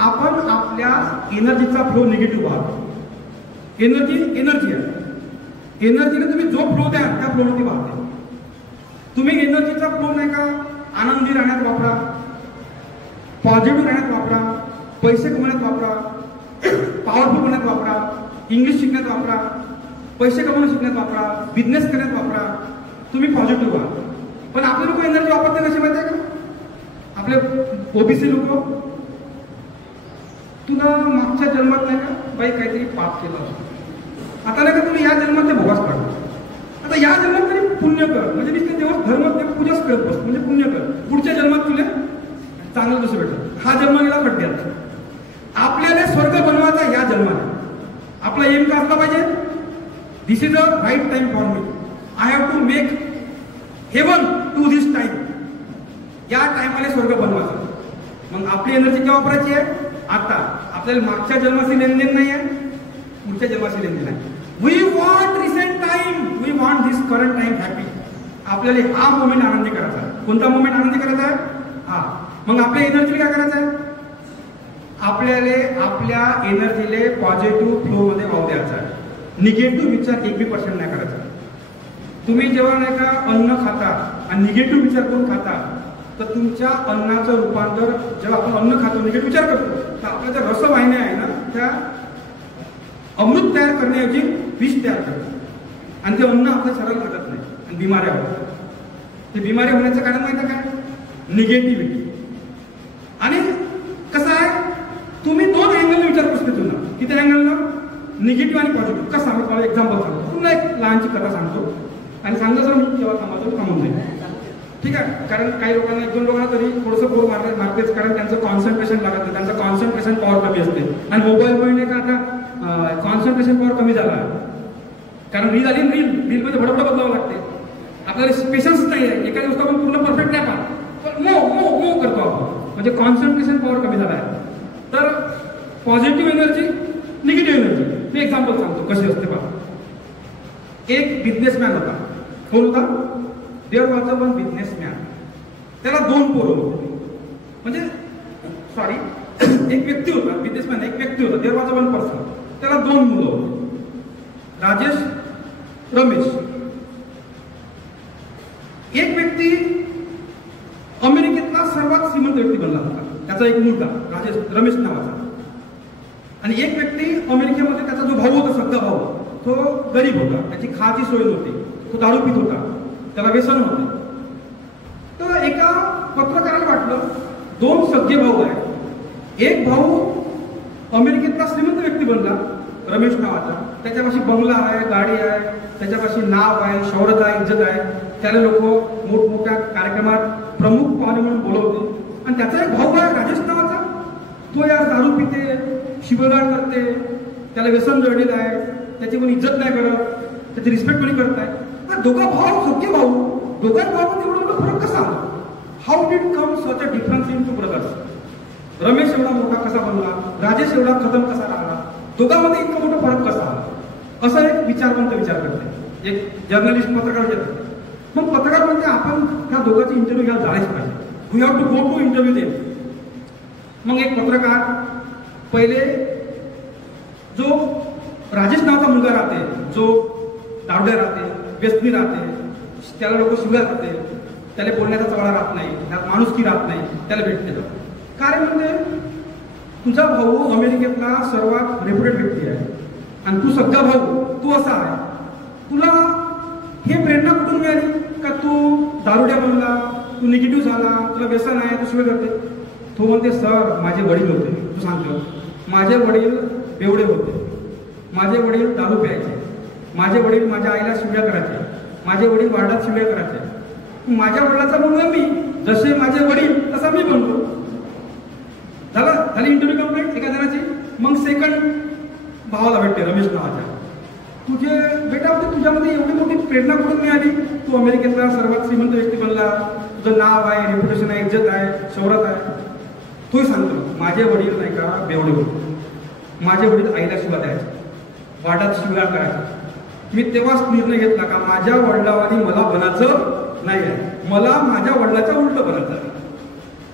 आपण आपल्या एनर्जीचा फ्लो निगेटिव्ह वाहतो. एनर्जी आहे, एनर्जीने तुम्ही जो फ्लो द्या त्या फ्लो ती वाहते. तुम्ही एनर्जीचा फ्लो नाही का आनंदी राहण्यात वापरा, पॉझिटिव्ह राहण्यात वापरा, पैसे कमवण्यात वापरा, पॉवरफुल होण्यात वापरा, इंग्लिश शिकण्यात वापरा, पैसे कमवणं शिकण्यात वापरा, बिझनेस करण्यात वापरा. तुम्ही पॉझिटिव्ह व्हा. पण आपले लोक एनर्जी वापरते कशी माहिती आहे का? आपले ओबीसी लोक, तुला मागच्या जन्मात नाही का बाई काहीतरी पाप केला, आता नाही का तुम्ही या जन्मात ते भोगास काढतो, आता या जन्मात तरी पुण्य कर, म्हणजे नुसते देव धर्म देव पूजाच करत बस, म्हणजे पुण्य कर, पुढच्या जन्मात तुला चांगलं कसं भेटत. हा जन्म गेला खड्ड्यात. आपल्याला स्वर्ग बनवायचा या जन्मात. आपला एम का असला पाहिजे, this is a right time for me, I have to make heaven to this time. या टाइमला स्वर्ग बनवायचा. मग आपली एनर्जी काय वापरायची आहे? आता आपल्याला मागच्या जन्माशी लेनदेन नाही आहे, पुढच्या जन्माशी लेनदेन आहे. We want recent time, we want this current time happy. आपल्याला हा मोमेंट आनंदी करायचा आहे. कोणता मोमेंट आनंदी करायचा आहे? हा. मग आपल्या एनर्जीला काय करायचं आहे? आपल्याला आपल्या एनर्जीले पॉझिटिव्ह फ्लो मध्ये वाहू द्यायचा आहे. निगेटिव्ह विचार 1% नाही करायचा. तुम्ही जेव्हा नाही का अन्न खाता आणि निगेटिव्ह विचार करून खाता तर तुमच्या अन्नाचं रूपांतर, जेव्हा आपण अन्न खातो निगेटिव्ह विचार करतो तर आपल्या ज्या रसवाहिन्या आहे ना त्या अमृत तयार करण्याऐवजी विष तयार करतात आणि ते अन्न आपल्या शरीराला लागत नाही आणि बिमाऱ्या होतात. ते बिमारी होण्याचं कारण माहिती काय? निगेटिव्हिटी. आणि कसं आहे, तुम्ही 2 अँगलने विचार करू शकतो ना. किती अँगलनं? निगेटिव्ह आणि पॉझिटिव्ह. कसं सांगतो मला एक्झाम्पल सांगतो. पुन्हा एक लहानची कथा सांगतो आणि सांगतो जर मी जेव्हा थांबवतो थांबून जाईल. ठीक आहे. कारण काही लोकांना 1-2 लोकांना तरी थोडंसं बोर मारतेच, कारण त्यांचं कॉन्सन्ट्रेशन लागत नाही, त्यांचं कॉन्सन्ट्रेशन पॉवर कमी असते. आणि मोबाईलमुळे नाही का आता कॉन्सन्ट्रेशन पॉवर कमी झाला आहे, कारण रील आली, रीलमध्ये भडभड बदलावं लागते. आपल्याला पेशन्स नाही आहे, एका दिवसात आपण पूर्ण परफेक्ट नाही पाहत, पण मो करतो आपण, म्हणजे कॉन्सन्ट्रेशन पॉवर कमी झाला आहे. तर पॉझिटिव्ह एनर्जी, निगेटिव्ह एनर्जी. मी एक्झाम्पल सांगतो कशी असते पहा. एक बिझनेसमॅन होता. कोण होता? There was a one businessman. त्याला 2 पोरं होते, म्हणजे सॉरी एक व्यक्ती होता. बिझनेसमॅन एक व्यक्ती होता. There was a one person. त्याला 2 मुलं होती, राजेश, रमेश. एक व्यक्ती अमेरिकेतला सर्वात श्रीमंत व्यक्ती बनला होता, त्याचा एक मुलगा रमेश नावाचा. आणि एक व्यक्ती अमेरिकेमध्ये, त्याचा जो भाऊ होता, सगळा भाऊ, तो गरीब होता, त्याची खायची सोय नव्हती, तो दारू पित होता, त्याला व्यसन होते. तर एका पत्रकाराला वाटलं 2 सगळे भाऊ आहेत. एक भाऊ अमेरिकेतला श्रीमंत व्यक्ती बनला, रमेश नावाचा. त्याच्यापाशी बंगला आहे, गाडी आहे, त्याच्यापाशी नाव आहे, शौहरत आहे, इज्जत आहे. त्याला लोक मोठमोठ्या कार्यक्रमात प्रमुख पाहुणे म्हणून बोलवते. आणि त्याचा एक भाऊ आहे राजेश नावाचा. तो यार दारू पिते, शिवगाळ करते, त्याला व्यसन जडलेलं आहे, त्याची कोणी इज्जत नाही करत, त्याची रिस्पेक्ट कोणी करत नाही. हा दोघा भाऊ, सख्खे भाऊ, दोघा भावामध्ये एवढा मोठा फरक कसा आला? How did come such a difference in two brothers? Ramesh एवढा मोठा कसा बनला, राजेश एवढा खतम कसा राहिला, दोघांमध्ये इतका मोठा फरक कसा आला? असं एक विचारवंत विचार करते, एक जर्नलिस्ट पत्रकार विचारते. मग पत्रकार म्हणते आपण त्या दोघांची इंटरव्ह्यू घ्यायला जायच पाहिजे. We have to go to interview them. मग एक पत्रकार पहिले जो राजेश नावाचा मुलगा राहते, जो दारुड्या राहते, व्यसनी राहते, त्याला लोक शिव्या करते, त्याला बोलण्याचा चवळा राहत नाही, त्यात माणुसकी राहत नाही, त्याला भेटते. काय म्हणजे तुझा भाऊ अमेरिकेतला सर्वात रेप्युटेड व्यक्ती आहे आणि तू सगळा भाऊ तू असा आहे. तुला हे प्रेरणा कुठून मिळाली का तू दारुड्या बनला, तू निगेटिव्ह झाला, तुला व्यसन आहे, तू शिवाय करते? तो म्हणते सर माझे वडील होते. तू सांगतो माझे वडील बेवडे होते, माझे वडील दारू प्यायचे, माझे वडील माझ्या आईला शिव्या करायचे, माझे वडील वार्डात शिव्या करायचे. माझ्या वडिलाचा मुलगा मी, जसे माझे वडील तसा मी बनतो. झाली इंटरव्ह्यू कंप्लीट एका जणाची. मग सेकंड भावाला भेटते रमेश नावाच्या. तुझे बेटा तुझ्यामध्ये एवढी मोठी प्रेरणा कुठून मिळाली? तू अमेरिकेतला सर्वात श्रीमंत व्यक्ती बनला, तुझं नाव आहे, रेप्युटेशन आहे, इज्जत आहे, शौहरत आहे. तोही सांगतो माझे वडील नाही का बेवडे होते, माझे वडील आईला शिव्या द्यायचे, वाटात शिव्या करायचे. मी तेव्हाच निर्णय घेतला का माझ्या वडिलांनी मला बनायचं नाही आहे, मला माझ्या वडिलाचं उलट बनायचं आहे.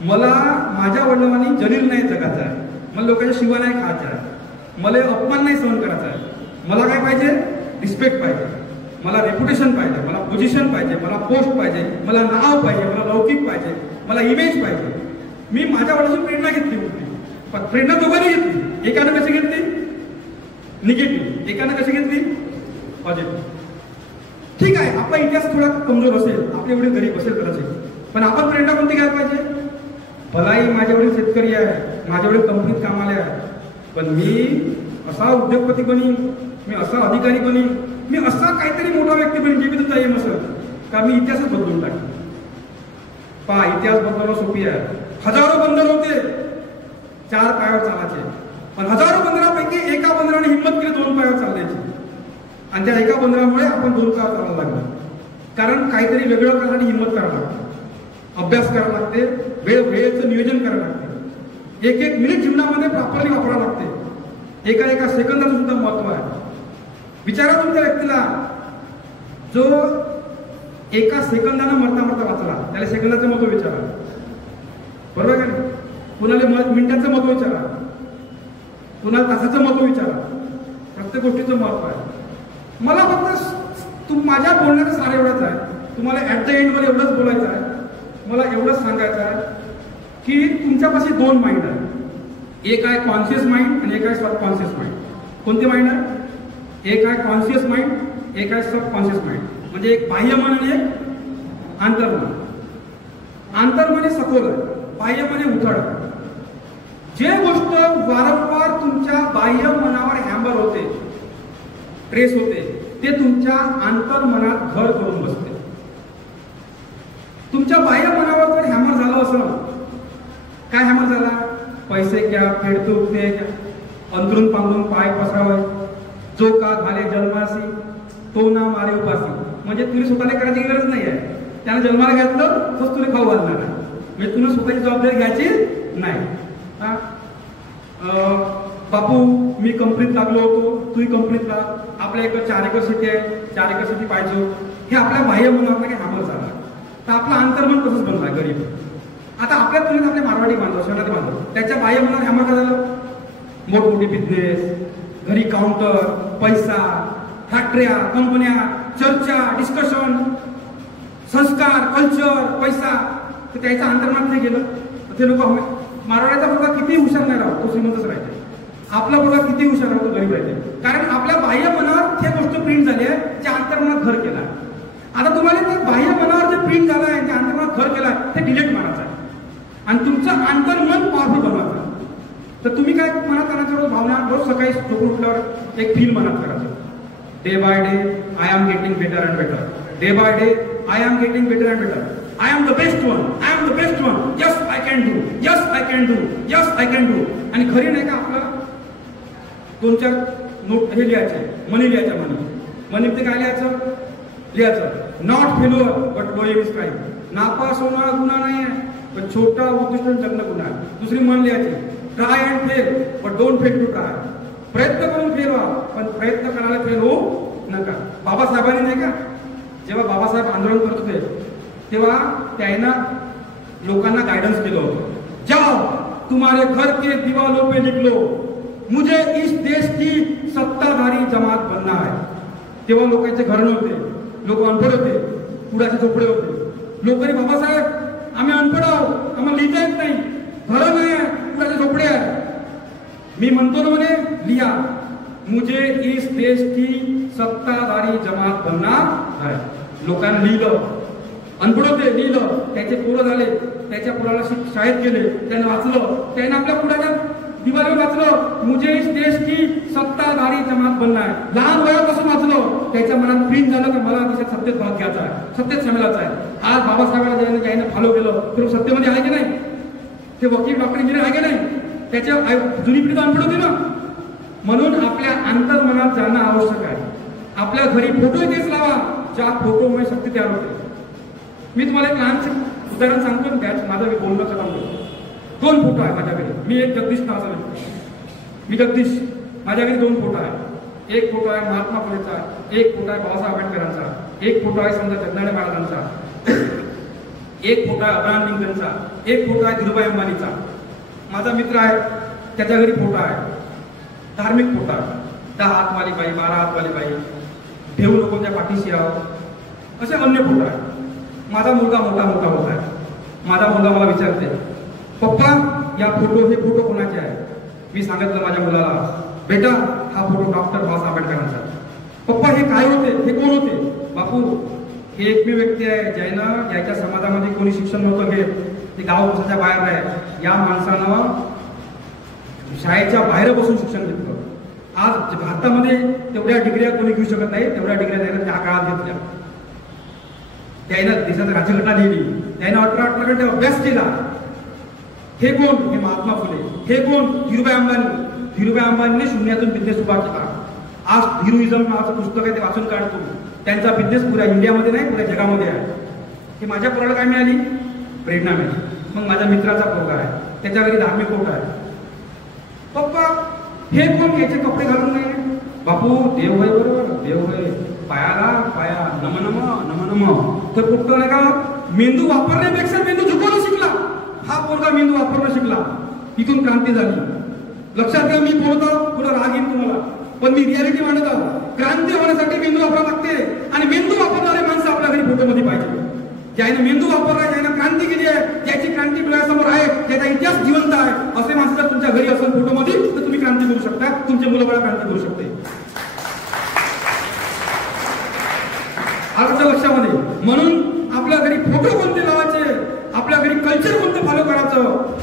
मला माझ्या वडिलांनी जलील नाही जगायचं आहे, मला लोकांच्या शिव्या नाही खायचं आहे, मला अपमान नाही सहन करायचा आहे. मला काय पाहिजे? रिस्पेक्ट पाहिजे, मला रेप्युटेशन पाहिजे, मला पोझिशन पाहिजे, मला पोस्ट पाहिजे, मला नाव पाहिजे, मला लौकिक पाहिजे, मला इमेज पाहिजे. मी माझ्या वडिलांची प्रेरणा घेतली होती. पण प्रेरणा दोघांनी घेतली. एकानं कशी घेतली? निगेटिव्ह. एकानं कशी घेतली? पॉझिटिव्ह. ठीक आहे, आपला इतिहास थोडा कमजोर असेल, आपले एवढे गरीब असेल कदाचित, पण आपण प्रेरणा कोणती घ्यायला पाहिजे? भलाई माझ्यावडील शेतकरी आहे, माझ्यावडील कंपनीत कामाला आहे, पण मी असा उद्योगपती बनीन, मी असा अधिकारी बनीन, मी असा काहीतरी मोठा व्यक्ती बनीन जे मी तुमचा एम असेल का मी इतिहासच बदलून टाकेन. पहा, इतिहास बदलणं सोपी आहे. हजारो बंदर होते 4 पायावर चालायचे, पण हजारो बंदरापैकी एका बंदराने हिंमत केली 2 पायावर चालण्याची. आणि त्या एका बंदरामुळे आपण 2 पायावर चालायला लागलो. कारण काहीतरी वेगळं करण्यासाठी हिंमत करावं लागते, अभ्यास करावा लागते, वेळेचं नियोजन करावं लागते, एक मिनिट जीवनामध्ये प्रॉपरली वापरावं लागते, एका सेकंदाचं सुद्धा महत्व आहे. विचारा तुमच्या व्यक्तीला जो एका सेकंदानं मरता वाचला, त्याला सेकंदाचं महत्व विचारा, बरोबर का? कुणाला मिनिटाचं महत्व विचारा, कुणाला तासाचं महत्व विचारा, प्रत्येक गोष्टीचं महत्व आहे. मला फक्त माझ्या बोलण्याचं सार एवढंच आहे, तुम्हाला ऍट द एंड मध्ये एवढंच बोलायचं आहे. मला एवढंच सांगायचं आहे की तुमच्यापाशी 2 माइंड आहे. एक आहे कॉन्शियस माइंड आणि एक आहे सबकॉन्शियस माइंड. कोणते माइंड आहे? एक आहे कॉन्शियस माइंड, एक आहे सबकॉन्शियस माइंड. म्हणजे एक बाह्य मन आणि एक आंतरमन. आंतरमन हे सखोल आहे, बाह्य मन हे उथळ आहे. जे गोष्ट वारंवार तुमच्या बाह्य मनावर हॅम्बर होते, ट्रेस होते, ते तुमच्या आंतरमनात घर करून बसते. तुमच्या बाह्य मनावर जर हॅमर झालं असं, काय हॅमर झाला? पैसे क्या, फेडतो उठते क्या, अंतरून पांघरून पाय पसरावे, जो का घाले जन्मासी तो ना मारे उपासी. म्हणजे तुम्ही स्वतःला करायची गरज नाही आहे, त्यानं जन्माला घातलं तोच तुला खाऊ घालणार आहे. म्हणजे तुम्ही स्वतःची जबाबदारी घ्यायची नाही. बापू मी कंपनीत लागलो होतो, तूही कंपनीत लाग, आपल्या एक 4 एकर शेती आहे, 4 एकर शेती पाहिजे, हे आपल्या बाह्य मनावर काही हॅमर झाला. तर आपलं अंतर्मन तसंच बनला गरीब. आता आपल्या तुलनेत आपले मारवाडी बांधव, शहरात बांधव, त्याच्या बाह्य मनावर हॅमर काय झालं? मोठमोठी बिझनेस, घरी काउंटर, पैसा, फॅक्टऱ्या, कंपन्या, चर्चा, डिस्कशन, संस्कार, कल्चर, पैसा. तर त्याच्या अंतर्मनात नाही गेलं. ते लोक मारवाड्याचा मुलगा किती हुशार नाही राहतो, तो श्रीमंतच राहते. आपला मुलगा किती हुशार राहतो, गरीब राहते. कारण आपल्या बाह्य मनावर ते गोष्ट प्रिंट झाली आहे, त्या अंतर्मनात घर केला. आता तुम्हाला ते बाह्य मनावर जे प्रिंट झालं आहे, त्या अंतर्मनात घर केला, ते डिलीट मारायचं आहे. आणि तुमचं अंतर्मन पॉवरफुल बनवायचं. तर तुम्ही काय मनात करायचं, भावना रोज सकाळी झोपून उठल्यावर एक फील मनात करायचं. Day by day I am getting better and better. Day by day I am getting better and better. I am the best one. I am the best one. Yes I can do. Yes I can do. Yes I can do. आणि खरी नाही का आपलं 2-4 नोट हे लिहायचे, मनी लिहायच्या. मनी ते काय लिहायचं not failure but going strike. नापास होणं गुन्हा नाही आहे, पण छोटा उत्कृष्ट जगणं गुन्हा आहे. दुसरी मन लिहायची try and fail but don't fail to try. प्रयत्न करून फेल व्हा, पण प्रयत्न करायला फेल होऊ नका. बाबासाहेबांनी नाही का, जेव्हा बाबासाहेब आंदोलन करत होते तेव्हा त्यांना लोकांना गायडन्स केलं होतं. जाओ तुम्हारे घर के दीवालों पे लिख लो मुझे इस देश की सत्ताधारी जमात बनना है. तेव्हा लोकांचे घर नव्हते, लोक अनपढ होते, कुडाचे झोपडे होते. लोकांनी बाबासाहेब आम्ही अनपढ आहोत, आम्हाला लिहिता येत नाही, घर नाही आहे, कुडाचे झोपडे आहे. मी म्हणतो ना म्हणे लिहा मुझे इस देश की सत्ताधारी जमात बनना है. लोकांनी लिहिलं, अनपढ होते, लिहिलं, त्याचे पोरं झाले, त्याच्या पोराला शाळेत गेले, त्याने वाचलं, त्याने आपल्या पुढाच्या दिवाळीवर वाचलं मुझे इस देश की सत्ताधारी जमात बनना है. लहान वयापासून वाचलं, त्याच्या मनात प्रिंट झालं की मला देशात सत्तेत भाग घ्यायचा आहे, सत्तेत सामीलाचा आहे. आज बाबासाहेबांना ज्याने फॉलो केलं ते सत्तेमध्ये आहे की नाही, ते वकील डॉक्टर इंजिनियर आहे की नाही, त्याच्या जुनी पिढी अनपढ होती ना. म्हणून आपल्या अंतर्मनात जाणं आवश्यक आहे. आपल्या घरी फोटो तेच लावा ज्या फोटोमुळे शक्ती तयार होते. मी तुम्हाला एक लहानसं उदाहरण सांगतो, माझं बोलण्याचं काम करतो. 2 फोटो आहे माझ्या घरी. मी एक जगदीश नावाचा व्यक्ती, मी जगदीश. माझ्या घरी 2 फोटो आहे. एक फोटो आहे महात्मा फुलेचा, एक फोटो आहे बाबासाहेब आंबेडकरांचा, एक फोटो आहे संत जगदाळे महाराजांचा, एक फोटो आहे अब्राहम लिंकनचा, एक फोटो आहे धीरूभाई अंबानीचा. माझा मित्र आहे त्याच्या घरी फोटो आहे, धार्मिक फोटो आहे. 10 हातवाली बाई, 12 हातवाली बाई, ठेवू नको त्या पाठीशी राव, असे अन्य फोटो आहे. माझा मुलगा मोठा होत आहे. माझा मुलगा मला विचारते पप्पा या हे फोटो कोणाचे आहे. मी सांगितलं माझ्या मुलाला बेटा हा फोटो डॉक्टर बाबासाहेब आंबेडकरांचा. पप्पा हे काय होते, हे कोण होते. बापू हे एकमेव व्यक्ती आहे ज्याच्या समाजामध्ये कोणी शिक्षण नव्हतं घेत, ते गाव कशाच्या बाहेर आहे. या माणसानं शाळेच्या बाहेर बसून शिक्षण घेतलं. आज भारतामध्ये तेवढ्या डिग्र्या कोणी घेऊ शकत नाही, तेवढ्या डिग्र्या त्यानं त्या काळात घेतल्या. त्यानं देशात राज्यघटना लिहिली, त्यानं 18 घंटे अभ्यास केला. हे कोण, हे महात्मा फुले. हे कोण, धीरूभाई अंबानी. धीरूभाई अंबानीने शून्यातून बिझनेस उभा केला. आज धीरूइझम नावाचं पुस्तक आहे, ते वाचून काढतो. त्यांचा बिझनेस पुऱ्या इंडियामध्ये नाही, पुऱ्या जगामध्ये आहे. हे माझ्या पोराला काय मिळाली, प्रेरणा मिळाली. मग माझ्या मित्राचा पोरगा आहे, त्याच्या घरी धार्मिक फोटो आहे. पप्पा हे कोण, याचे कपडे घालून नाही. बापू देव होय, बरोबर देव होय, पायाला पाया नम नम नम नम. तर कुठं नाही का मेंदू वापरण्यापेक्षा मेंदू झुकवणं शिकला. हा पोरगा मेंदू वापरणं शिकला, इथून क्रांती झाली. लक्षात घ्या, मी बोलतो पुढे राग येईल तुम्हाला, पण मी रियालिटी मांडत आहोत. क्रांती होण्यासाठी मेंदू वापरावं लागते, आणि मेंदू वापरणारे माणसं आपल्या घरी फोटोमध्ये पाहिजे. ज्याने मेंदू वापरला, ज्याने क्रांती केली आहे, ज्याची क्रांती डोळ्यासमोर आहे, त्याचा इतिहास जिवंत आहे, असे माणसं जर तुमच्या घरी असेल फोटोमध्ये, तर तुम्ही क्रांती करू शकता, तुमचे मुलं क्रांती करू शकते. आजच्या लक्षामध्ये. म्हणून आपल्या घरी फोटो कोणते लावायचे, आपल्या घरी कल्चर कोणतं फॉलो करायचं,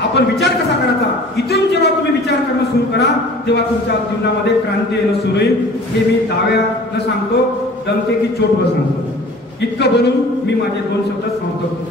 आपण विचार कसा करायचा, इथून जेव्हा तुम्ही विचार करणं सुरू करा तेव्हा तुमच्या जीवनामध्ये क्रांती येणं सुरू होईल. हे मी दाव्यानं सांगतो, डंके की चोटवर सांगतो. इतकं बोलून मी माझे 2 शब्द समाप्त करतो.